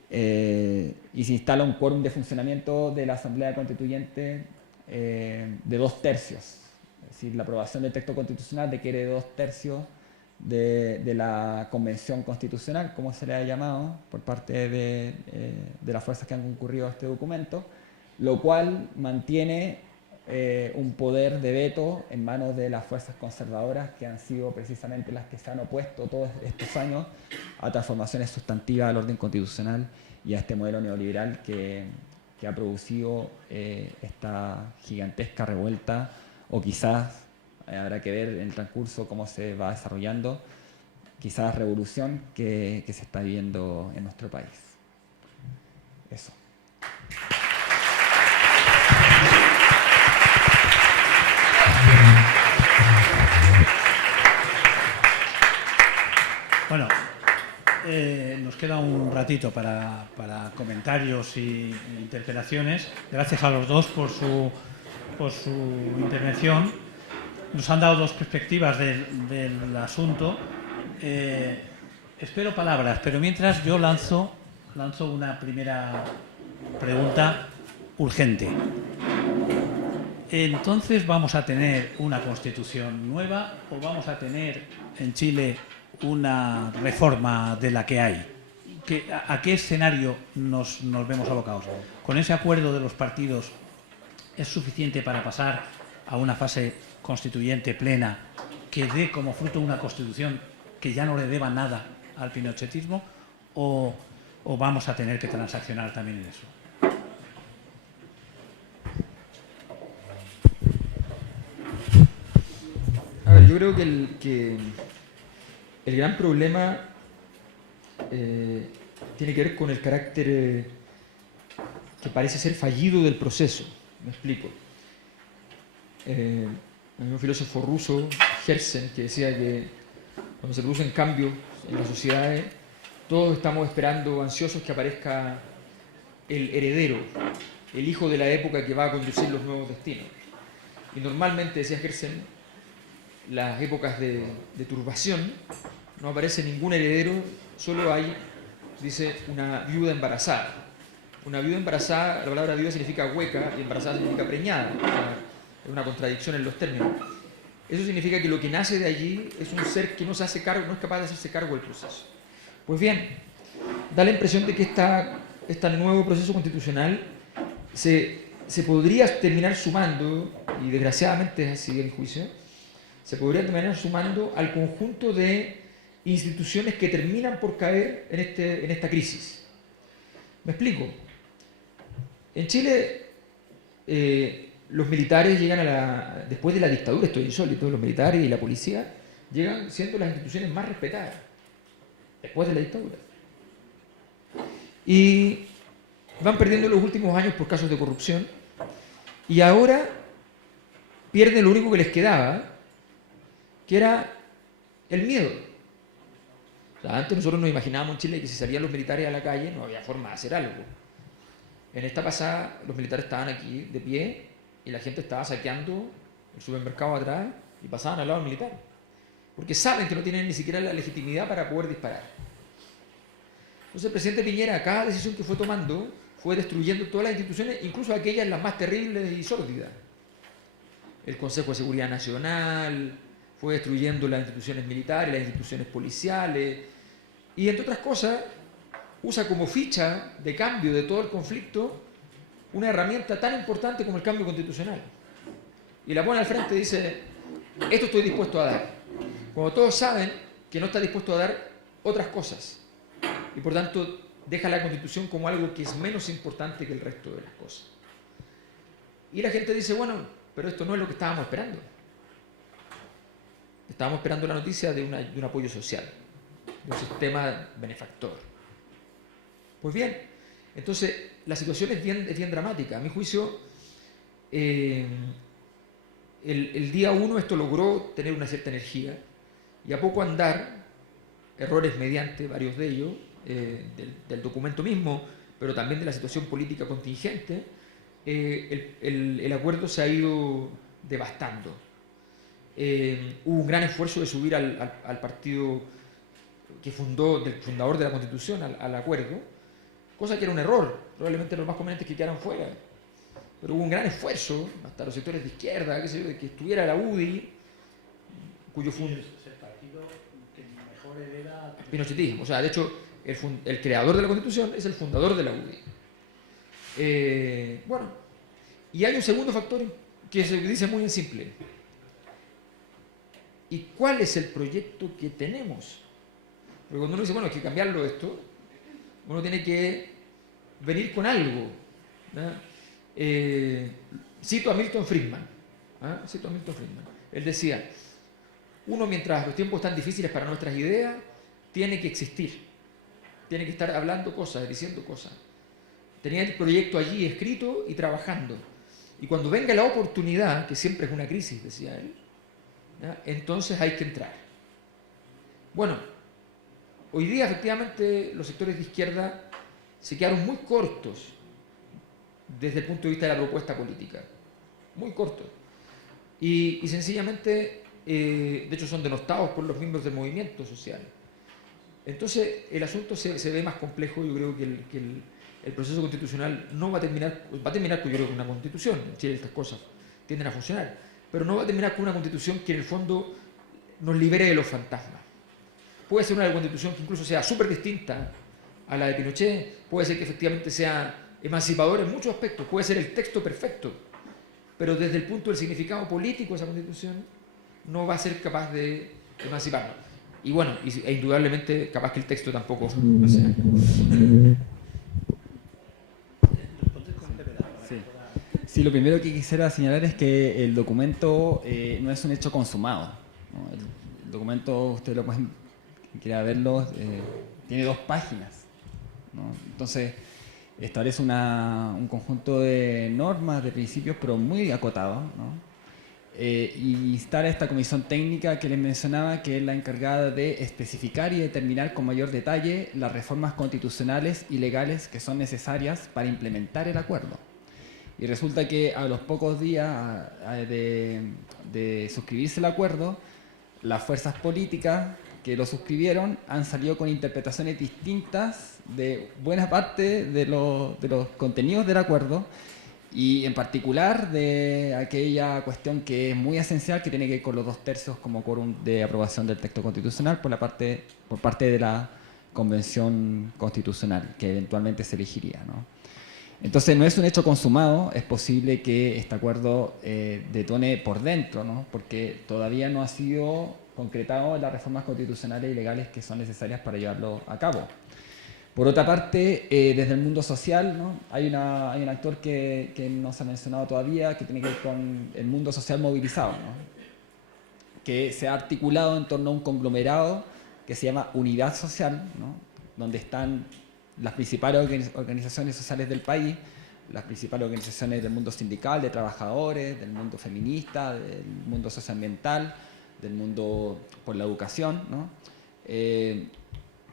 Y se instala un quórum de funcionamiento de la Asamblea Constituyente de 2/3. Es decir, la aprobación del texto constitucional requiere 2/3 de la Convención Constitucional, como se le ha llamado, por parte de las fuerzas que han concurrido a este documento, lo cual mantiene un poder de veto en manos de las fuerzas conservadoras, que han sido precisamente las que se han opuesto todos estos años a transformaciones sustantivas del orden constitucional y a este modelo neoliberal que ha producido esta gigantesca revuelta, o quizás habrá que ver en el transcurso cómo se va desarrollando, quizás revolución que se está viviendo en nuestro país. Eso. Bueno, nos queda un ratito para comentarios e interpelaciones. Gracias a los dos por su intervención. Nos han dado dos perspectivas del asunto. Espero palabras, pero mientras yo lanzo una primera pregunta urgente. Entonces, ¿vamos a tener una constitución nueva o vamos a tener en Chile una reforma de la que hay? ¿A qué escenario nos vemos abocados? ¿Con ese acuerdo de los partidos es suficiente para pasar a una fase constituyente plena que dé como fruto una constitución que ya no le deba nada al pinochetismo, o vamos a tener que transaccionar también en eso? A ver, yo creo que el gran problema tiene que ver con el carácter que parece ser fallido del proceso. Me explico. Hay un filósofo ruso, Herzen, que decía que cuando se producen cambios en las sociedades, todos estamos esperando, ansiosos, que aparezca el heredero, el hijo de la época que va a conducir los nuevos destinos. Y normalmente, decía Herzen, las épocas de turbación no aparece ningún heredero, solo hay, dice, una viuda embarazada. Una viuda embarazada, la palabra viuda significa hueca y embarazada significa preñada. O sea, es una contradicción en los términos. Eso significa que lo que nace de allí es un ser que no se hace cargo, no es capaz de hacerse cargo del proceso. Pues bien, da la impresión de que este nuevo proceso constitucional se podría terminar sumando, y desgraciadamente es así el juicio, se podría terminar sumando al conjunto de instituciones que terminan por caer en esta crisis. ¿Me explico? En Chile, los militares llegan después de la dictadura, esto es insólito, los militares y la policía llegan siendo las instituciones más respetadas después de la dictadura. Y van perdiendo los últimos años por casos de corrupción, y ahora pierden lo único que les quedaba, que era el miedo. O sea, antes nosotros nos imaginábamos en Chile que si salían los militares a la calle no había forma de hacer algo. En esta pasada los militares estaban aquí de pie y la gente estaba saqueando el supermercado atrás y pasaban al lado del militar. Porque saben que no tienen ni siquiera la legitimidad para poder disparar. Entonces el presidente Piñera, cada decisión que fue tomando, fue destruyendo todas las instituciones, incluso aquellas las más terribles y sórdidas. El Consejo de Seguridad Nacional, fue destruyendo las instituciones militares, las instituciones policiales, y entre otras cosas, usa como ficha de cambio de todo el conflicto una herramienta tan importante como el cambio constitucional. Y la pone al frente y dice, esto estoy dispuesto a dar. Cuando todos saben que no está dispuesto a dar otras cosas. Y por tanto, deja la Constitución como algo que es menos importante que el resto de las cosas. Y la gente dice, bueno, pero esto no es lo que estábamos esperando. Estábamos esperando la noticia de un apoyo social, de un sistema benefactor. Pues bien, entonces la situación es bien dramática. A mi juicio, el día 1 esto logró tener una cierta energía, y a poco andar, errores mediante varios de ellos, del documento mismo, pero también de la situación política contingente, el acuerdo se ha ido devastando. Hubo un gran esfuerzo de subir al partido del fundador de la Constitución al acuerdo, cosa que era un error. Probablemente los más convenientes que quedaran fuera, pero hubo un gran esfuerzo hasta los sectores de izquierda, qué sé yo, de que estuviera la UDI, cuyo fundador Es el partido que mejor hereda pinochetismo. O sea, de hecho, el creador de la Constitución es el fundador de la UDI. Bueno, y hay un segundo factor que se dice muy en simple. ¿Y cuál es el proyecto que tenemos? Porque cuando uno dice, bueno, hay que cambiarlo esto, uno tiene que venir con algo, ¿no? Cito a Milton Friedman. Cito a Milton Friedman. Él decía, uno mientras los tiempos están difíciles para nuestras ideas, tiene que existir. Tiene que estar hablando cosas, diciendo cosas. Tenía el proyecto allí escrito y trabajando. Y cuando venga la oportunidad, que siempre es una crisis, decía él, ¿ya? Entonces hay que entrar. Bueno, hoy día efectivamente los sectores de izquierda se quedaron muy cortos desde el punto de vista de la propuesta política. Muy cortos. Y sencillamente, de hecho, son denostados por los miembros del movimiento social. Entonces, el asunto se ve más complejo. Yo creo que el proceso constitucional no va a terminar con, yo creo, con una constitución. En Chile estas cosas tienden a funcionar, pero no va a terminar con una constitución que en el fondo nos libere de los fantasmas. Puede ser una constitución que incluso sea súper distinta a la de Pinochet, puede ser que efectivamente sea emancipadora en muchos aspectos, puede ser el texto perfecto, pero desde el punto del significado político de esa constitución no va a ser capaz de emanciparnos. Y bueno, e indudablemente capaz que el texto tampoco no sea. Sí, lo primero que quisiera señalar es que el documento no es un hecho consumado, ¿no? El documento, ustedes lo pueden, quien quiera verlo, tiene 2 páginas, ¿no? Entonces, establece un conjunto de normas, de principios, pero muy acotados, ¿no? Y instala esta comisión técnica que les mencionaba, que es la encargada de especificar y determinar con mayor detalle las reformas constitucionales y legales que son necesarias para implementar el acuerdo. Y resulta que a los pocos días de suscribirse el acuerdo, las fuerzas políticas que lo suscribieron han salido con interpretaciones distintas de buena parte de los contenidos del acuerdo, y en particular de aquella cuestión que es muy esencial, que tiene que ver con los 2/3 como quórum de aprobación del texto constitucional por parte de la Convención Constitucional, que eventualmente se elegiría, ¿no? Entonces no es un hecho consumado, es posible que este acuerdo detone por dentro, ¿no? Porque todavía no ha sido concretado las reformas constitucionales y legales que son necesarias para llevarlo a cabo. Por otra parte, desde el mundo social, ¿no? Hay un actor que no se ha mencionado todavía, que tiene que ver con el mundo social movilizado, ¿no? Que se ha articulado en torno a un conglomerado que se llama Unidad Social, ¿no? Donde están las principales organizaciones sociales del país, las principales organizaciones del mundo sindical, de trabajadores, del mundo feminista, del mundo socioambiental, del mundo por la educación, ¿no?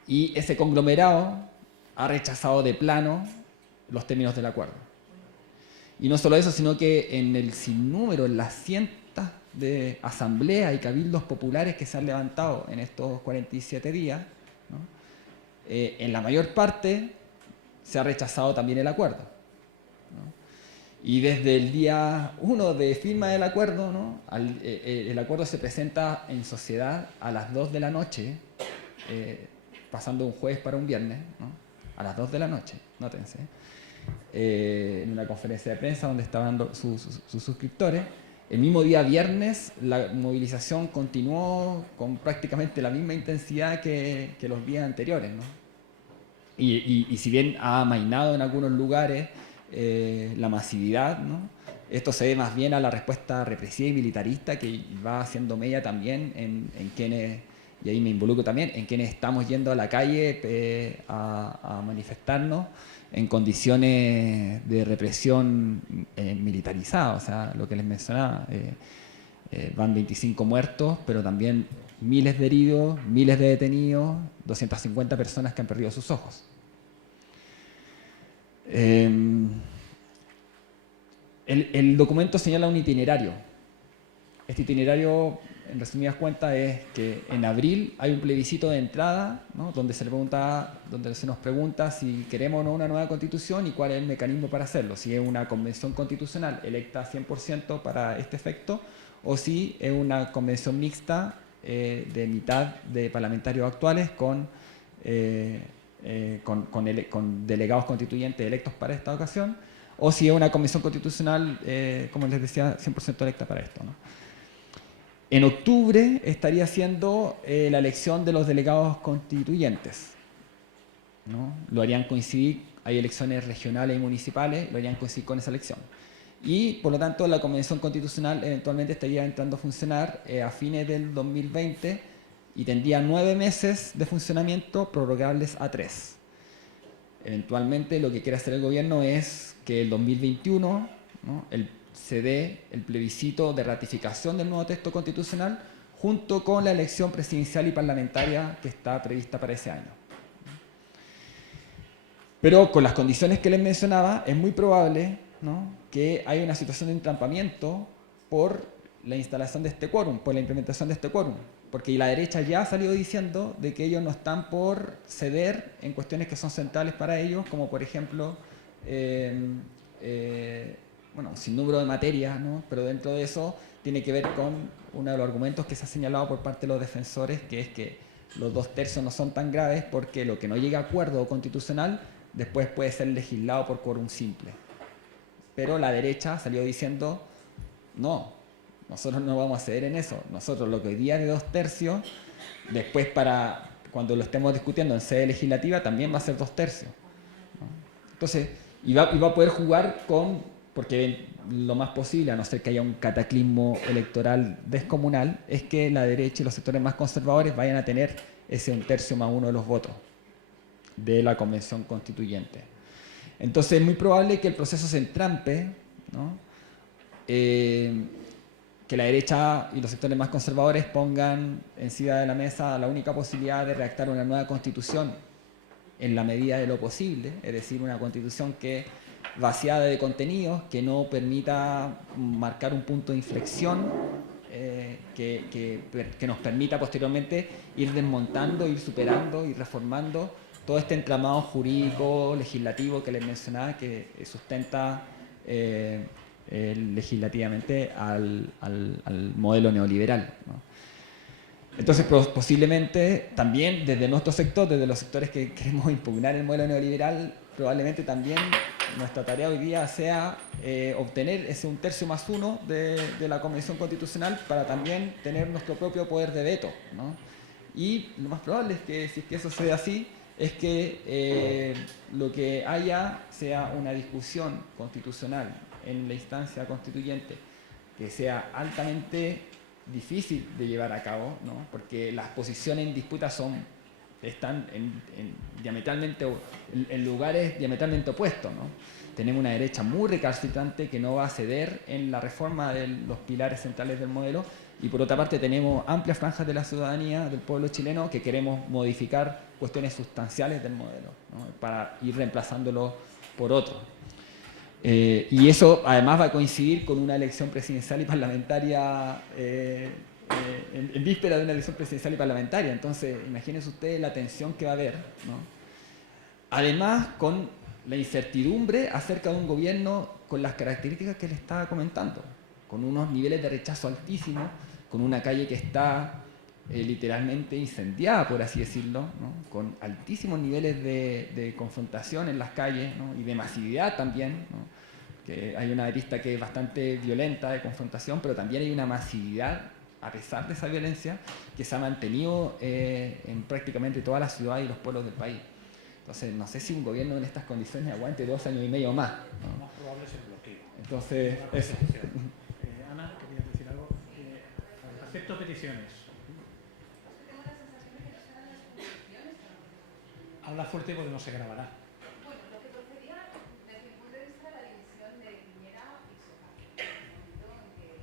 Y ese conglomerado ha rechazado de plano los términos del acuerdo. Y no solo eso, sino que en el sinnúmero, en las cientos de asambleas y cabildos populares que se han levantado en estos 47 días, ¿no? En la mayor parte se ha rechazado también el acuerdo, ¿no? Y desde el día 1 de firma del acuerdo, ¿no? El acuerdo se presenta en sociedad a las 2 de la noche, pasando un jueves para un viernes, ¿no? A las 2 de la noche, nótense, en una conferencia de prensa donde estaban sus suscriptores. El mismo día viernes la movilización continuó con prácticamente la misma intensidad que los días anteriores, ¿no? Y si bien ha amainado en algunos lugares la masividad, ¿no? Esto se ve más bien a la respuesta represiva y militarista que va haciendo mella también en quienes, y ahí me involucro también, en quienes estamos yendo a la calle a manifestarnos en condiciones de represión militarizada. O sea, lo que les mencionaba, van 25 muertos, pero también miles de heridos, miles de detenidos, 250 personas que han perdido sus ojos. El documento señala un itinerario. Este itinerario, en resumidas cuentas, es que en abril hay un plebiscito de entrada, ¿no? donde se nos pregunta si queremos o no una nueva constitución y cuál es el mecanismo para hacerlo. Si es una convención constitucional electa 100% para este efecto, o si es una convención mixta de mitad de parlamentarios actuales con delegados constituyentes electos para esta ocasión, o si es una convención constitucional, como les decía, 100% electa para esto, ¿no? En octubre estaría siendo la elección de los delegados constituyentes, ¿no? Lo harían coincidir, hay elecciones regionales y municipales, lo harían coincidir con esa elección. Y, por lo tanto, la Convención Constitucional eventualmente estaría entrando a funcionar a fines del 2020 y tendría 9 meses de funcionamiento prorrogables a 3. Eventualmente lo que quiere hacer el gobierno es que el 2021, ¿no?, se dé el plebiscito de ratificación del nuevo texto constitucional junto con la elección presidencial y parlamentaria que está prevista para ese año. Pero con las condiciones que les mencionaba, es muy probable, ¿no?, que haya una situación de entrampamiento por la instalación de este quórum, por la implementación de este quórum. Porque la derecha ya ha salido diciendo de que ellos no están por ceder en cuestiones que son centrales para ellos, como por ejemplo, bueno, sin número de materias, ¿no?, pero dentro de eso tiene que ver con uno de los argumentos que se ha señalado por parte de los defensores, que es que los 2/3 no son tan graves porque lo que no llegue a acuerdo constitucional después puede ser legislado por quórum simple. Pero la derecha salió diciendo, no, nosotros no vamos a ceder en eso. Nosotros lo que hoy día es de 2/3, después para cuando lo estemos discutiendo en sede legislativa también va a ser 2/3, ¿no? Entonces, y va a poder jugar con, porque lo más posible, a no ser que haya un cataclismo electoral descomunal, es que la derecha y los sectores más conservadores vayan a tener ese 1/3+1 de los votos de la Convención Constituyente. Entonces es muy probable que el proceso se entrampe, ¿no?, que la derecha y los sectores más conservadores pongan encima de la mesa la única posibilidad de redactar una nueva constitución en la medida de lo posible, es decir, una constitución que vaciada de contenidos, que no permita marcar un punto de inflexión, que nos permita posteriormente ir desmontando, ir superando, ir reformando todo este entramado jurídico, legislativo que les mencionaba, que sustenta legislativamente al modelo neoliberal, ¿no? Entonces, posiblemente también desde nuestro sector, desde los sectores que queremos impugnar el modelo neoliberal, probablemente también nuestra tarea hoy día sea obtener ese 1/3+1 de la Convención Constitucional para también tener nuestro propio poder de veto, ¿no? Y lo más probable es que, si es que eso sea así, es que lo que haya sea una discusión constitucional en la instancia constituyente que sea altamente difícil de llevar a cabo, ¿no?, porque las posiciones en disputa están en lugares diametralmente opuestos, ¿no? Tenemos una derecha muy recalcitrante que no va a ceder en la reforma de los pilares centrales del modelo, y por otra parte tenemos amplias franjas de la ciudadanía, del pueblo chileno, que queremos modificar cuestiones sustanciales del modelo, ¿no?, para ir reemplazándolo por otro. Y eso además va a coincidir con una elección presidencial y parlamentaria, en víspera de una elección presidencial y parlamentaria. Entonces, imagínense ustedes la tensión que va a haber, ¿no? Además, con la incertidumbre acerca de un gobierno con las características que les estaba comentando, con unos niveles de rechazo altísimos, con una calle que está literalmente incendiada, por así decirlo, ¿no?, con altísimos niveles de confrontación en las calles, ¿no?, y de masividad también, ¿no?, que hay una arista que es bastante violenta de confrontación, pero también hay una masividad, a pesar de esa violencia, que se ha mantenido en prácticamente todas las ciudades y los pueblos del país. Entonces, no sé si un gobierno en estas condiciones aguante 2 años y medio más, ¿no? Lo más probable es el bloqueo. Entonces, eso. Ana, ¿querías decir algo? Acepto peticiones. Habla fuerte porque no se grabará. Bueno, lo que procedía desde mi punto de vista la división de Piñera y Soca, en el sentido en que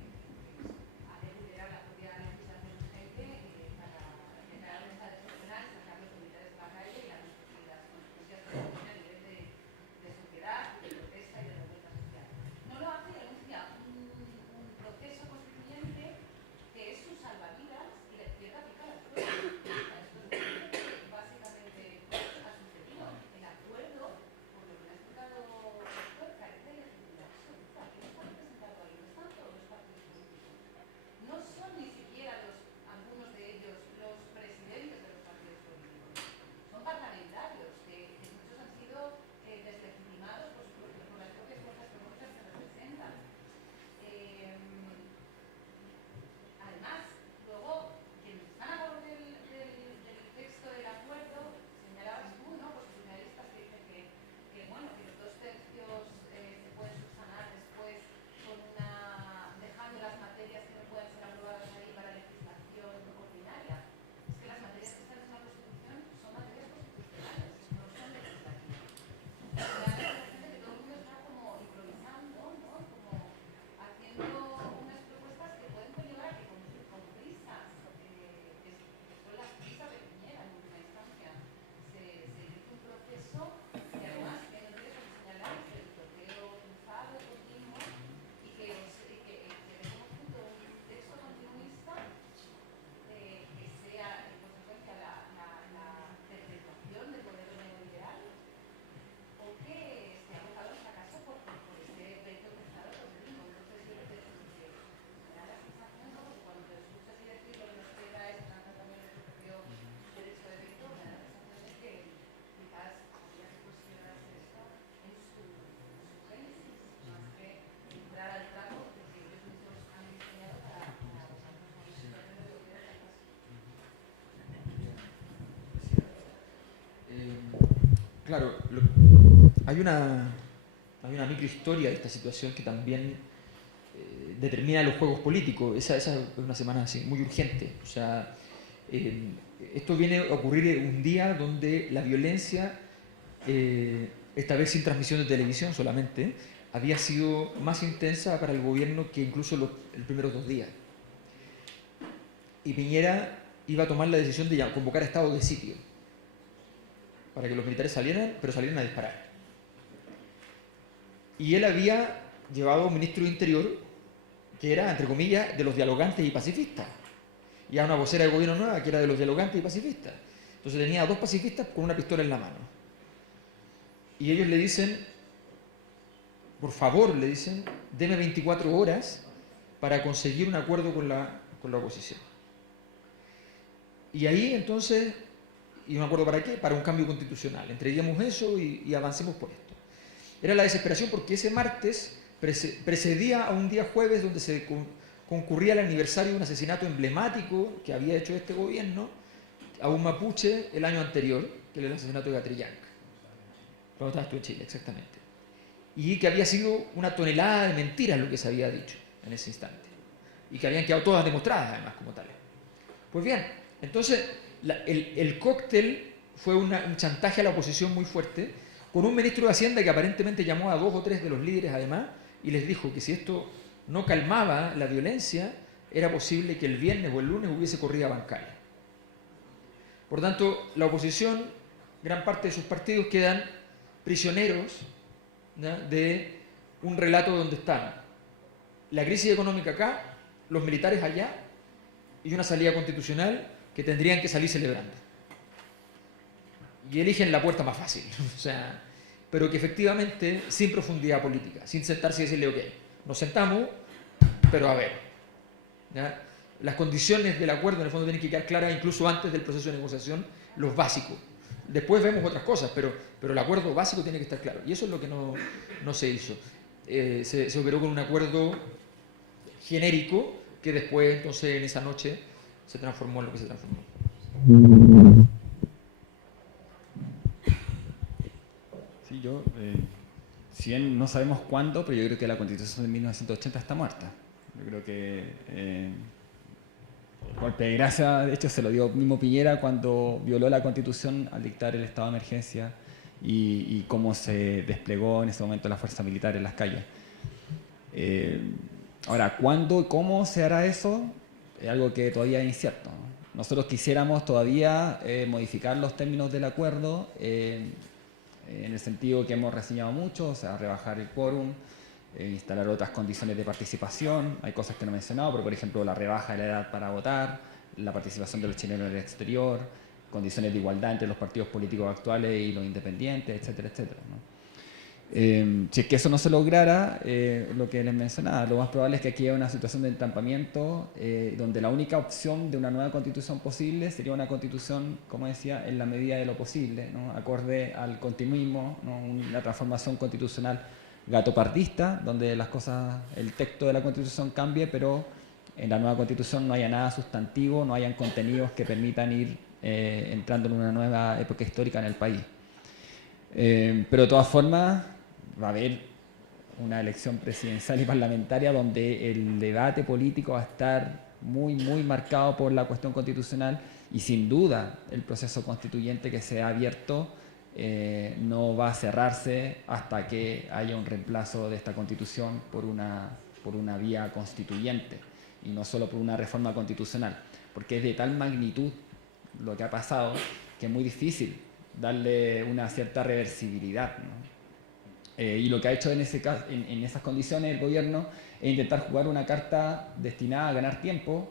ha de liderar la propia legislación urgente para declarar un estado excepcional, sacar los militares de la calle y las consecuencias que tiene a nivel de sociedad, de protesta y de revuelta social. No lo hace y anuncia un proceso constituyente que es su salvavidas y le quiere aplicar al pueblo. Esto es básicamente ha sucedido. El acuerdo Claro, hay una microhistoria de esta situación que también determina los juegos políticos. Esa es una semana así, muy urgente. O sea, esto viene a ocurrir un día donde la violencia, esta vez sin transmisión de televisión solamente, había sido más intensa para el gobierno que incluso los primeros 2 días. Y Piñera iba a tomar la decisión de convocar a estado de sitio para que los militares salieran, pero salieran a disparar. Y él había llevado a un ministro de Interior que era, entre comillas, de los dialogantes y pacifistas. Y a una vocera de gobierno nueva que era de los dialogantes y pacifistas. Entonces tenía a 2 pacifistas con una pistola en la mano. Y ellos le dicen, por favor, le dicen, deme 24 horas para conseguir un acuerdo con la oposición. Y ahí entonces, ¿y un acuerdo para qué? Para un cambio constitucional. Entreguemos eso y avancemos por esto. Era la desesperación porque ese martes precedía a un día jueves donde se concurría el aniversario de un asesinato emblemático que había hecho este gobierno a un mapuche el año anterior, que era el asesinato de Catrillanca. Cuando estabas tú en Chile, exactamente. Y que había sido una tonelada de mentiras lo que se había dicho en ese instante. Y que habían quedado todas demostradas además como tales. Pues bien, entonces el cóctel fue un chantaje a la oposición muy fuerte, con un ministro de Hacienda que aparentemente llamó a 2 o 3 de los líderes además y les dijo que si esto no calmaba la violencia, era posible que el viernes o el lunes hubiese corrida bancaria. Por tanto, la oposición, gran parte de sus partidos quedan prisioneros, ¿no?, de un relato donde están la crisis económica acá, los militares allá y una salida constitucional que tendrían que salir celebrando. Y eligen la puerta más fácil, o sea, pero que efectivamente sin profundidad política, sin sentarse y decirle, ok, nos sentamos, pero a ver, ¿ya? Las condiciones del acuerdo en el fondo tienen que quedar claras incluso antes del proceso de negociación, los básicos. Después vemos otras cosas, pero el acuerdo básico tiene que estar claro. Y eso es lo que no se hizo. Se operó con un acuerdo genérico que después, entonces, en esa noche se transformó en lo que se transformó. Sí, si bien no sabemos cuándo, pero yo creo que la Constitución de 1980 está muerta. Yo creo que el golpe de gracia, de hecho, se lo dio mismo Piñera cuando violó la Constitución al dictar el estado de emergencia y cómo se desplegó en ese momento la fuerza militar en las calles. Ahora, ¿cuándo y cómo se hará eso? Es algo que todavía es incierto. Nosotros quisiéramos todavía modificar los términos del acuerdo en el sentido que hemos reseñado mucho, o sea, rebajar el quórum, instalar otras condiciones de participación. Hay cosas que no he mencionado, pero por ejemplo la rebaja de la edad para votar, la participación de los chilenos en el exterior, condiciones de igualdad entre los partidos políticos actuales y los independientes, etcétera, etcétera, ¿no? Si es que eso no se lograra, lo que les mencionaba, lo más probable es que aquí haya una situación de entampamiento donde la única opción de una nueva constitución posible sería una constitución, como decía, en la medida de lo posible, ¿no?, acorde al continuismo, ¿no?, una transformación constitucional gatopardista, donde las cosas, el texto de la Constitución cambie, pero en la nueva Constitución no haya nada sustantivo, no hayan contenidos que permitan ir entrando en una nueva época histórica en el país. Pero de todas formas va a haber una elección presidencial y parlamentaria donde el debate político va a estar muy marcado por la cuestión constitucional y sin duda el proceso constituyente que se ha abierto no va a cerrarse hasta que haya un reemplazo de esta constitución por una vía constituyente y no solo por una reforma constitucional, porque es de tal magnitud lo que ha pasado que es muy difícil darle una cierta reversibilidad, ¿no? Y lo que ha hecho en esas condiciones el gobierno es intentar jugar una carta destinada a ganar tiempo,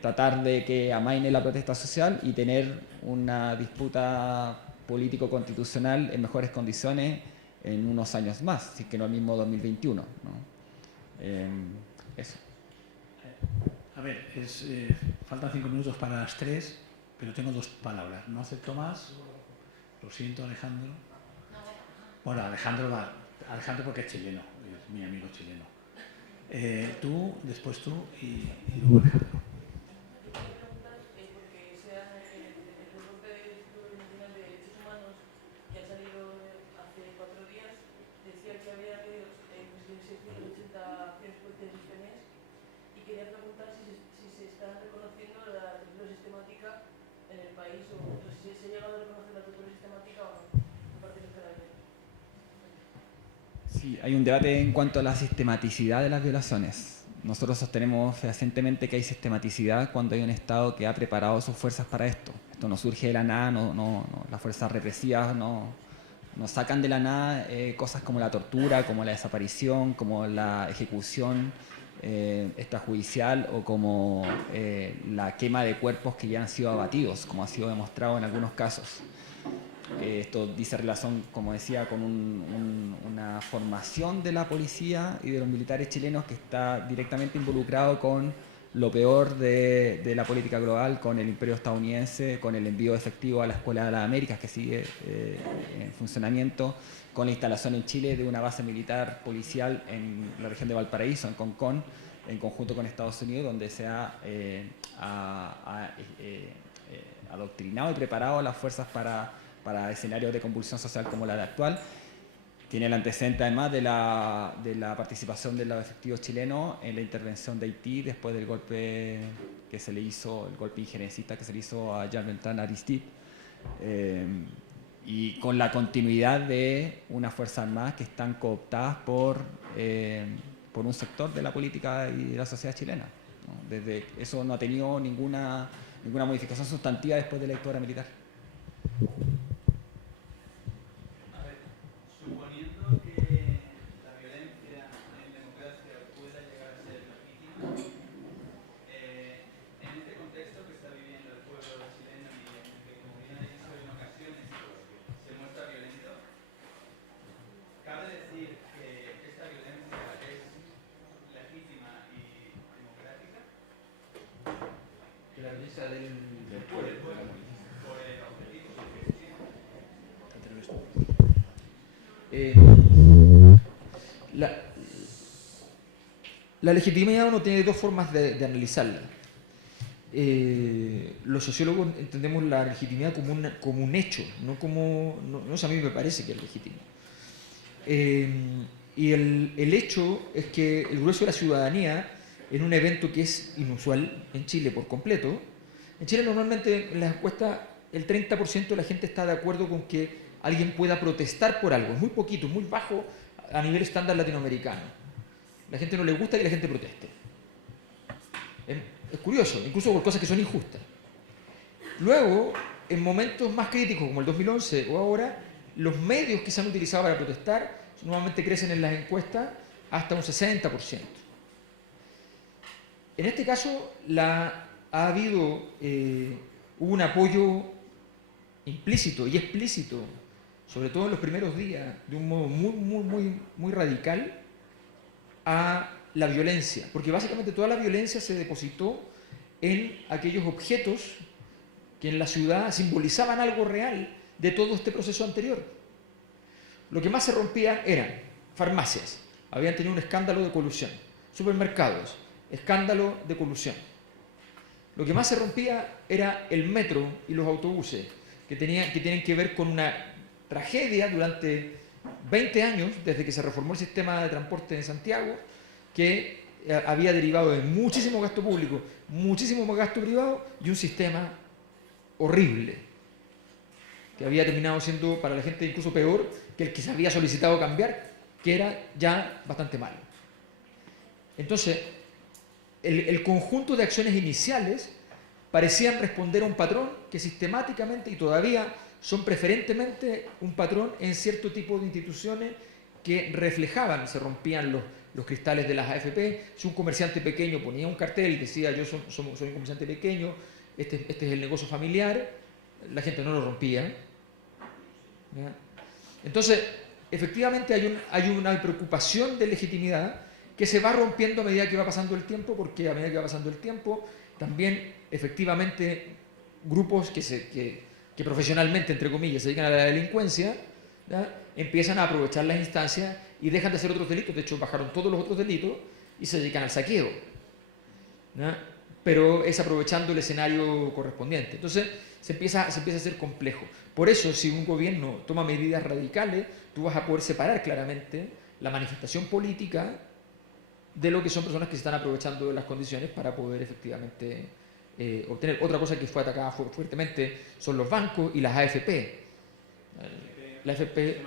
tratar de que amaine la protesta social y tener una disputa político-constitucional en mejores condiciones en unos años más, si es que no el mismo 2021, ¿no? Eso. A ver, faltan 5 minutos para las 3, pero tengo 2 palabras. No acepto más. Lo siento, Alejandro. Bueno, Alejandro porque es chileno, es mi amigo chileno. Tú, después tú y luego Alejandro. Porque sea el golpe de derechos humanos están reconociendo la tortura sistemática en el país, o si se ha llegado a reconocer la tortura sistemática o no. Me parece que está bien. Sí, hay un debate en cuanto a la sistematicidad de las violaciones. Nosotros sostenemos fehacientemente que hay sistematicidad cuando hay un Estado que ha preparado sus fuerzas para esto. Esto no surge de la nada, las fuerzas represivas no sacan de la nada cosas como la tortura, como la desaparición, como la ejecución extrajudicial o como la quema de cuerpos que ya han sido abatidos, como ha sido demostrado en algunos casos. Esto dice relación, como decía, con una formación de la policía y de los militares chilenos que está directamente involucrado con lo peor de la política global, con el imperio estadounidense, con el envío efectivo a la Escuela de las Américas que sigue en funcionamiento, con la instalación en Chile de una base militar policial en la región de Valparaíso, en Concón, en conjunto con Estados Unidos, donde se ha adoctrinado y preparado a las fuerzas para escenarios de convulsión social como la de actual. Tiene el antecedente además de la participación de los efectivos chilenos en la intervención de Haití después del golpe que se le hizo, el golpe injerencista que se le hizo a Jean-Bertrand Aristide, y con la continuidad de unas fuerzas armadas que están cooptadas por un sector de la política y de la sociedad chilena, ¿no? Desde eso no ha tenido ninguna modificación sustantiva después de la dictadura militar. La legitimidad uno tiene dos formas de analizarla. Los sociólogos entendemos la legitimidad como un hecho, no a mí me parece que es legítimo. Y el hecho es que el grueso de la ciudadanía, en un evento que es inusual en Chile por completo, en Chile normalmente en las encuestas el 30% de la gente está de acuerdo con que alguien pueda protestar por algo, es muy poquito, muy bajo a nivel estándar latinoamericano. La gente no le gusta que la gente proteste. Es curioso, incluso por cosas que son injustas. Luego, en momentos más críticos como el 2011 o ahora, los medios que se han utilizado para protestar normalmente crecen en las encuestas hasta un 60%. En este caso, hubo un apoyo implícito y explícito, sobre todo en los primeros días, de un modo muy radical, a la violencia, porque básicamente toda la violencia se depositó en aquellos objetos que en la ciudad simbolizaban algo real de todo este proceso anterior. Lo que más se rompía eran farmacias, habían tenido un escándalo de colusión, supermercados, escándalo de colusión. Lo que más se rompía era el metro y los autobuses, que tienen que ver con una tragedia durante 20 años, desde que se reformó el sistema de transporte en Santiago, que había derivado de muchísimo gasto público, muchísimo gasto privado y un sistema horrible, que había terminado siendo para la gente incluso peor que el que se había solicitado cambiar, que era ya bastante malo. Entonces, el conjunto de acciones iniciales parecían responder a un patrón que sistemáticamente y todavía son preferentemente un patrón en cierto tipo de instituciones que reflejaban, se rompían los cristales de las AFP. Si un comerciante pequeño ponía un cartel y decía yo soy un comerciante pequeño, este es el negocio familiar, la gente no lo rompía. ¿Ya? Entonces, efectivamente hay una preocupación de legitimidad que se va rompiendo a medida que va pasando el tiempo, porque a medida que va pasando el tiempo, también efectivamente grupos que profesionalmente, entre comillas, se dedican a la delincuencia, ¿ya? Empiezan a aprovechar las instancias y dejan de hacer otros delitos. De hecho, bajaron todos los otros delitos y se dedican al saqueo, ¿ya? Pero es aprovechando el escenario correspondiente. Entonces se empieza a hacer complejo. Por eso, si un gobierno toma medidas radicales, tú vas a poder separar claramente la manifestación política de lo que son personas que se están aprovechando de las condiciones para poder efectivamente obtener. Otra cosa que fue atacada fuertemente son los bancos y las AFP. La AFP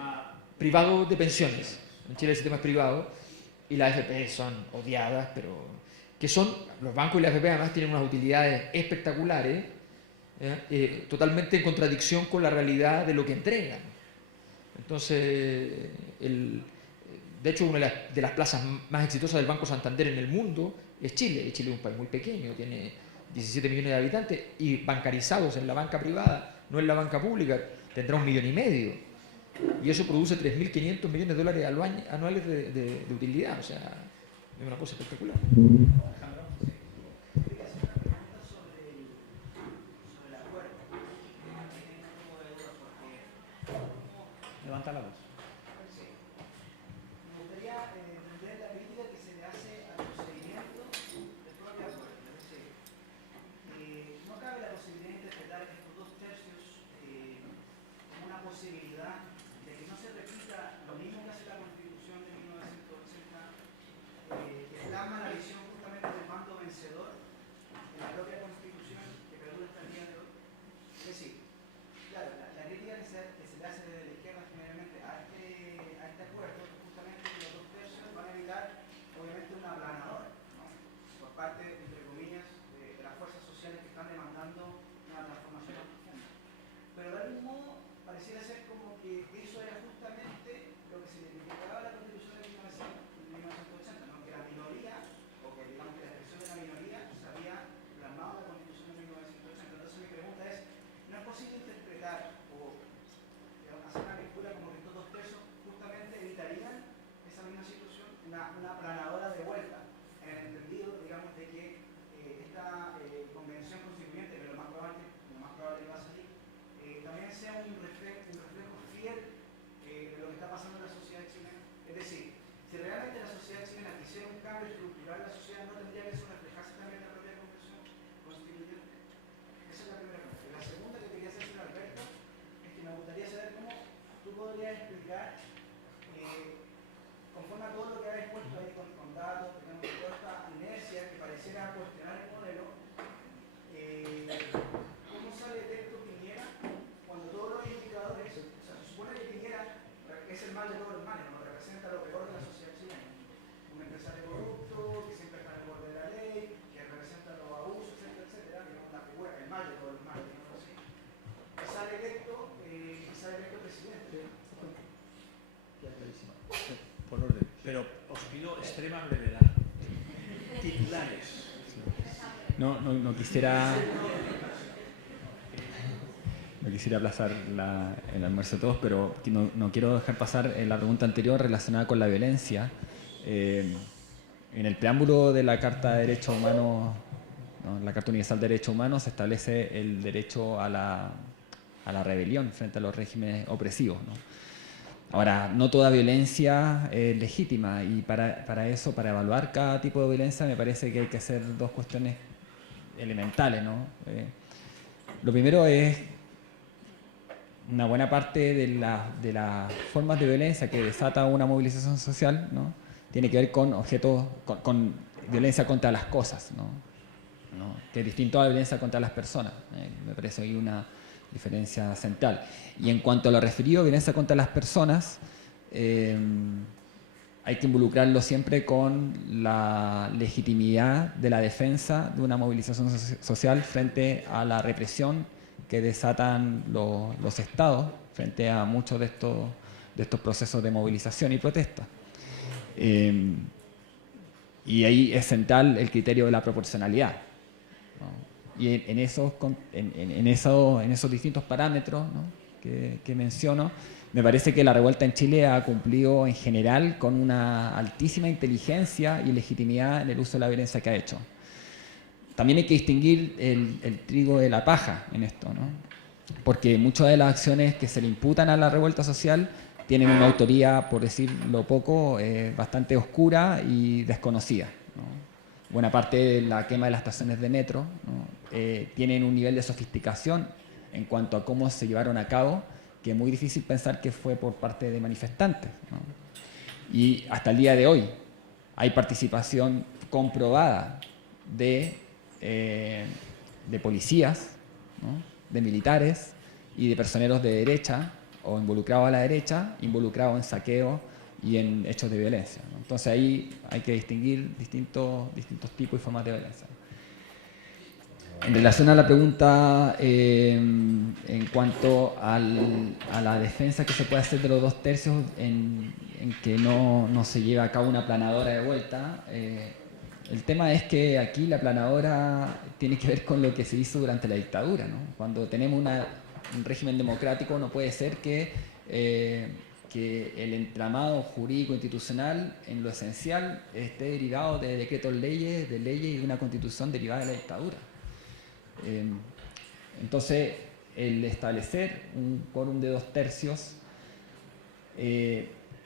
privado de pensiones. En Chile el sistema es privado y las AFP son odiadas, pero que son, los bancos y las AFP además tienen unas utilidades espectaculares, totalmente en contradicción con la realidad de lo que entregan. Entonces, de hecho, una de las plazas más exitosas del Banco Santander en el mundo es Chile. Chile es un país muy pequeño, tiene 17 millones de habitantes y bancarizados en la banca privada, no en la banca pública, tendrá 1,5 millones. Y eso produce 3.500 millones de dólares anuales de utilidad. O sea, es una cosa espectacular. Levanta la voz. Me gustaría entender la crítica que se le hace al procedimiento del propio acuerdo. Es decir, no cabe la posibilidad de interpretar estos 2/3 como una posibilidad de que no se repita lo mismo que hace la Constitución de 1980, que plasma la visión justamente del bando vencedor en la propia Constitución que perdura hasta el día de hoy. Es decir, claro, la crítica que se le hace desde la izquierda generalmente a este acuerdo, justamente que los 2/3 van a evitar, obviamente, una aplanadora, ¿no? Por parte, entre comillas, de las fuerzas sociales que están demandando una transformación profunda. Pero de algún modo pareciera ser como que eso era justamente lo que se identificaba en la Constitución de 1980, ¿no? Que la minoría, o que digamos que la expresión de la minoría se había plasmado en la Constitución de 1980. Entonces mi pregunta es, ¿no es posible interpretar o hacer una lectura como que estos 2/3 justamente evitarían esa misma situación, una aplanadora de vuelta, en el entendido, digamos, de que esta convención constituyente, que lo más probable que va a salir, también sea un reflejo fiel de lo que está pasando en la sociedad chilena? Es decir, si realmente la sociedad chilena quisiera un cambio estructural, la sociedad no tendría que eso reflejarse también en la propia convención constituyente. Esa es la primera pregunta. Y la segunda que quería hacer, Alberto, es que me gustaría saber cómo tú podrías explicar, conforme a todo lo que habéis puesto ahí con datos, tenemos toda esta inercia que pareciera cuestionar el modelo, ¿cómo sale de esto Piñera cuando todos los indicadores, o sea, se supone que Piñera es el mal de todos los males, ¿no? Representa lo peor de la sociedad chilena? Un empresario corrupto, que siempre está en el borde de la ley, que representa los abusos, etcétera, etcétera, digamos, la figura, el mal de todos los males, digamos así. Y sale electo presidente. Por orden. Pero os pido extrema brevedad. Titulares. No quisiera aplazar el almuerzo de todos, pero no quiero dejar pasar la pregunta anterior relacionada con la violencia. En el preámbulo de la Carta de Derechos Humanos, ¿no? La Carta Universal de Derechos Humanos, se establece el derecho a la rebelión frente a los regímenes opresivos, ¿no? Ahora, no toda violencia es legítima, y para eso, para evaluar cada tipo de violencia, me parece que hay que hacer dos cuestiones elementales, ¿no? Lo primero es una buena parte de las formas de violencia que desata una movilización social, ¿no? Tiene que ver con con violencia contra las cosas, ¿no? Que es distinto a la violencia contra las personas. Me parece ahí una diferencia central. Y en cuanto a lo referido a violencia contra las personas, hay que involucrarlo siempre con la legitimidad de la defensa de una movilización social frente a la represión que desatan los estados frente a muchos de estos procesos de movilización y protesta. Y ahí es central el criterio de la proporcionalidad, ¿no? Y en esos distintos parámetros, ¿no? que menciono, me parece que la revuelta en Chile ha cumplido en general con una altísima inteligencia y legitimidad en el uso de la violencia que ha hecho. También hay que distinguir el trigo de la paja en esto, ¿no? Porque muchas de las acciones que se le imputan a la revuelta social tienen una autoría, por decirlo poco, bastante oscura y desconocida, ¿no? Buena parte de la quema de las estaciones de metro, ¿no? Tienen un nivel de sofisticación en cuanto a cómo se llevaron a cabo, que es muy difícil pensar que fue por parte de manifestantes, ¿no? Y hasta el día de hoy, hay participación comprobada de policías, ¿no? De militares y de personeros de derecha o involucrados a la derecha, involucrados en saqueo y en hechos de violencia, ¿no? Entonces ahí hay que distinguir distintos tipos y formas de violencia. En relación a la pregunta en cuanto a la defensa que se puede hacer de los 2/3 en que no se lleva a cabo una planadora de vuelta, el tema es que aquí la planadora tiene que ver con lo que se hizo durante la dictadura, ¿no? Cuando tenemos un régimen democrático no puede ser que el entramado jurídico institucional en lo esencial esté derivado de decretos leyes y de una constitución derivada de la dictadura. Entonces, el establecer un quórum de 2/3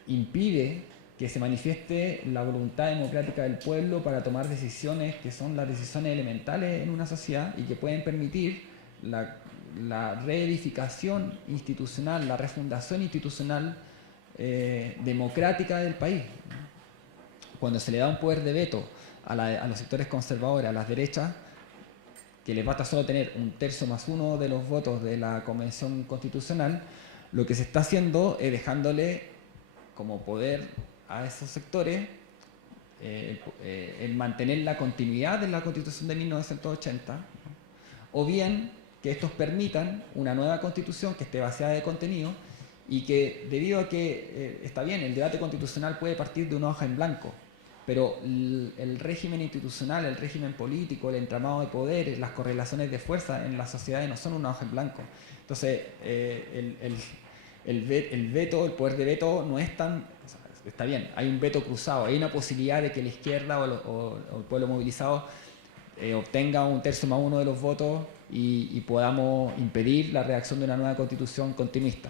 impide que se manifieste la voluntad democrática del pueblo para tomar decisiones que son las decisiones elementales en una sociedad y que pueden permitir la reedificación institucional, la refundación institucional democrática del país. Cuando se le da un poder de veto a los sectores conservadores, a las derechas, que les basta solo tener 1/3+1 de los votos de la Convención Constitucional, lo que se está haciendo es dejándole como poder a esos sectores el mantener la continuidad de la Constitución de 1980, ¿no? O bien que estos permitan una nueva Constitución que esté vaciada de contenido y que, debido a que, está bien, el debate constitucional puede partir de una hoja en blanco, pero el régimen institucional, el régimen político, el entramado de poderes, las correlaciones de fuerza en las sociedades no son una hoja en blanco. Entonces, el veto, el poder de veto no es tan... O sea, está bien, hay un veto cruzado, hay una posibilidad de que la izquierda o el pueblo movilizado obtenga 1/3+1 de los votos y podamos impedir la redacción de una nueva constitución continuista.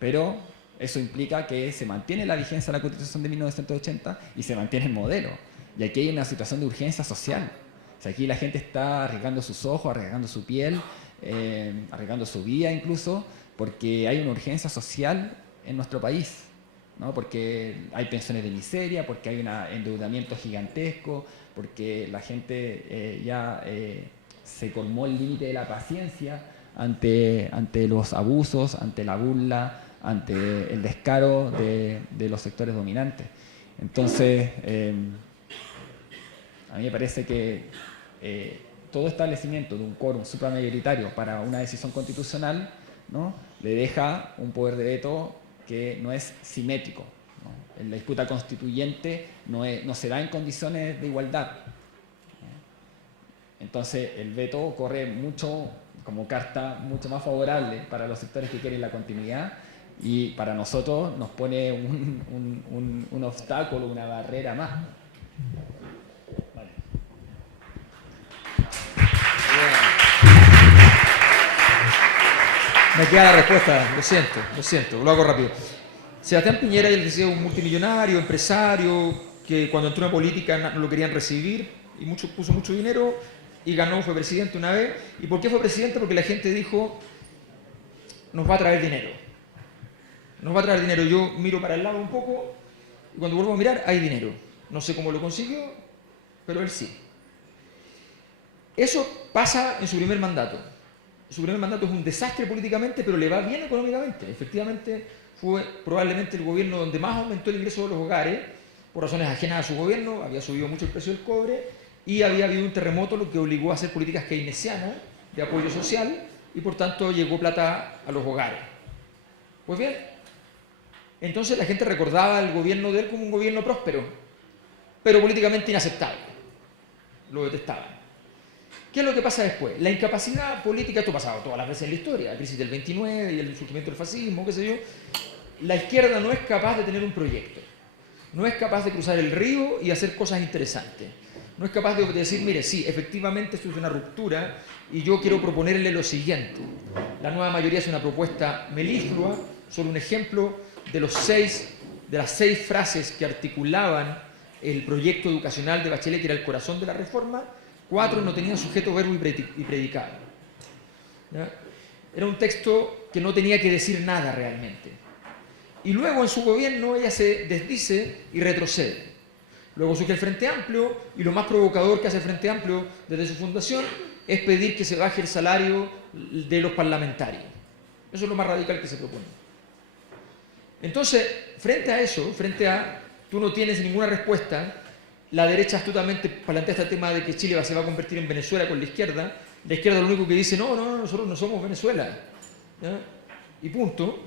Pero eso implica que se mantiene la vigencia de la Constitución de 1980 y se mantiene el modelo. Y aquí hay una situación de urgencia social. O sea, aquí la gente está arriesgando sus ojos, arriesgando su piel, arriesgando su vida incluso, porque hay una urgencia social en nuestro país, ¿no? Porque hay pensiones de miseria, porque hay un endeudamiento gigantesco, porque la gente se colmó el límite de la paciencia ante los abusos, ante la burla, ante el descaro de los sectores dominantes. Entonces, a mí me parece que todo establecimiento de un quórum supramayoritario para una decisión constitucional, ¿no?, le deja un poder de veto que no es simétrico, ¿no? En la disputa constituyente no se da en condiciones de igualdad, ¿no? Entonces, el veto corre mucho como carta mucho más favorable para los sectores que quieren la continuidad, y para nosotros nos pone un obstáculo, una barrera más. Vale. Me queda la respuesta, lo siento, lo hago rápido. Sebastián Piñera, él decía, un multimillonario, empresario, que cuando entró en política no lo querían recibir y puso mucho dinero y ganó, fue presidente una vez. ¿Y por qué fue presidente? Porque la gente dijo, nos va a traer dinero. Nos va a traer dinero. Yo miro para el lado un poco y cuando vuelvo a mirar hay dinero. No sé cómo lo consiguió, pero él sí. Eso pasa en su primer mandato. Su primer mandato es un desastre políticamente, pero le va bien económicamente. Efectivamente, fue probablemente el gobierno donde más aumentó el ingreso de los hogares, por razones ajenas a su gobierno. Había subido mucho el precio del cobre y había habido un terremoto, lo que obligó a hacer políticas keynesianas de apoyo social y por tanto llegó plata a los hogares. Pues bien, entonces la gente recordaba el gobierno de él como un gobierno próspero, pero políticamente inaceptable. Lo detestaban. ¿Qué es lo que pasa después? La incapacidad política, esto ha pasado todas las veces en la historia, la crisis del 29 y el surgimiento del fascismo, qué sé yo. La izquierda no es capaz de tener un proyecto, no es capaz de cruzar el río y hacer cosas interesantes, no es capaz de decir, mire, sí, efectivamente esto es una ruptura y yo quiero proponerle lo siguiente. La nueva mayoría es una propuesta meliflua, solo un ejemplo de las 6 frases que articulaban el proyecto educacional de Bachelet, que era el corazón de la reforma. 4 no tenían sujeto, verbo y predicado. ¿Ya? Era un texto que no tenía que decir nada realmente. Y luego en su gobierno ella se desdice y retrocede. Luego surge el Frente Amplio y lo más provocador que hace el Frente Amplio desde su fundación es pedir que se baje el salario de los parlamentarios. Eso es lo más radical que se propone. Entonces, frente a eso, tú no tienes ninguna respuesta, la derecha astutamente plantea este tema de que Chile se va a convertir en Venezuela con la izquierda lo único que dice, no, nosotros no somos Venezuela, ¿ya? Y punto.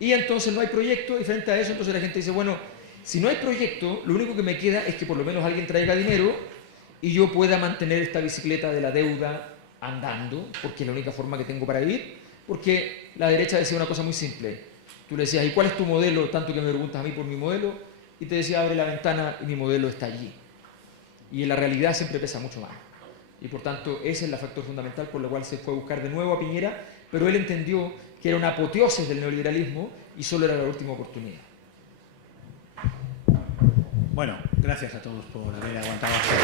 Y entonces no hay proyecto, y frente a eso entonces la gente dice, bueno, si no hay proyecto, lo único que me queda es que por lo menos alguien traiga dinero y yo pueda mantener esta bicicleta de la deuda andando, porque es la única forma que tengo para vivir, porque la derecha decía una cosa muy simple. Tú le decías, ¿y cuál es tu modelo? Tanto que me preguntas a mí por mi modelo, y te decía, abre la ventana y mi modelo está allí. Y en la realidad siempre pesa mucho más. Y por tanto, ese es el factor fundamental por el cual se fue a buscar de nuevo a Piñera, pero él entendió que era una apoteosis del neoliberalismo y solo era la última oportunidad. Bueno, gracias a todos por haber aguantado hasta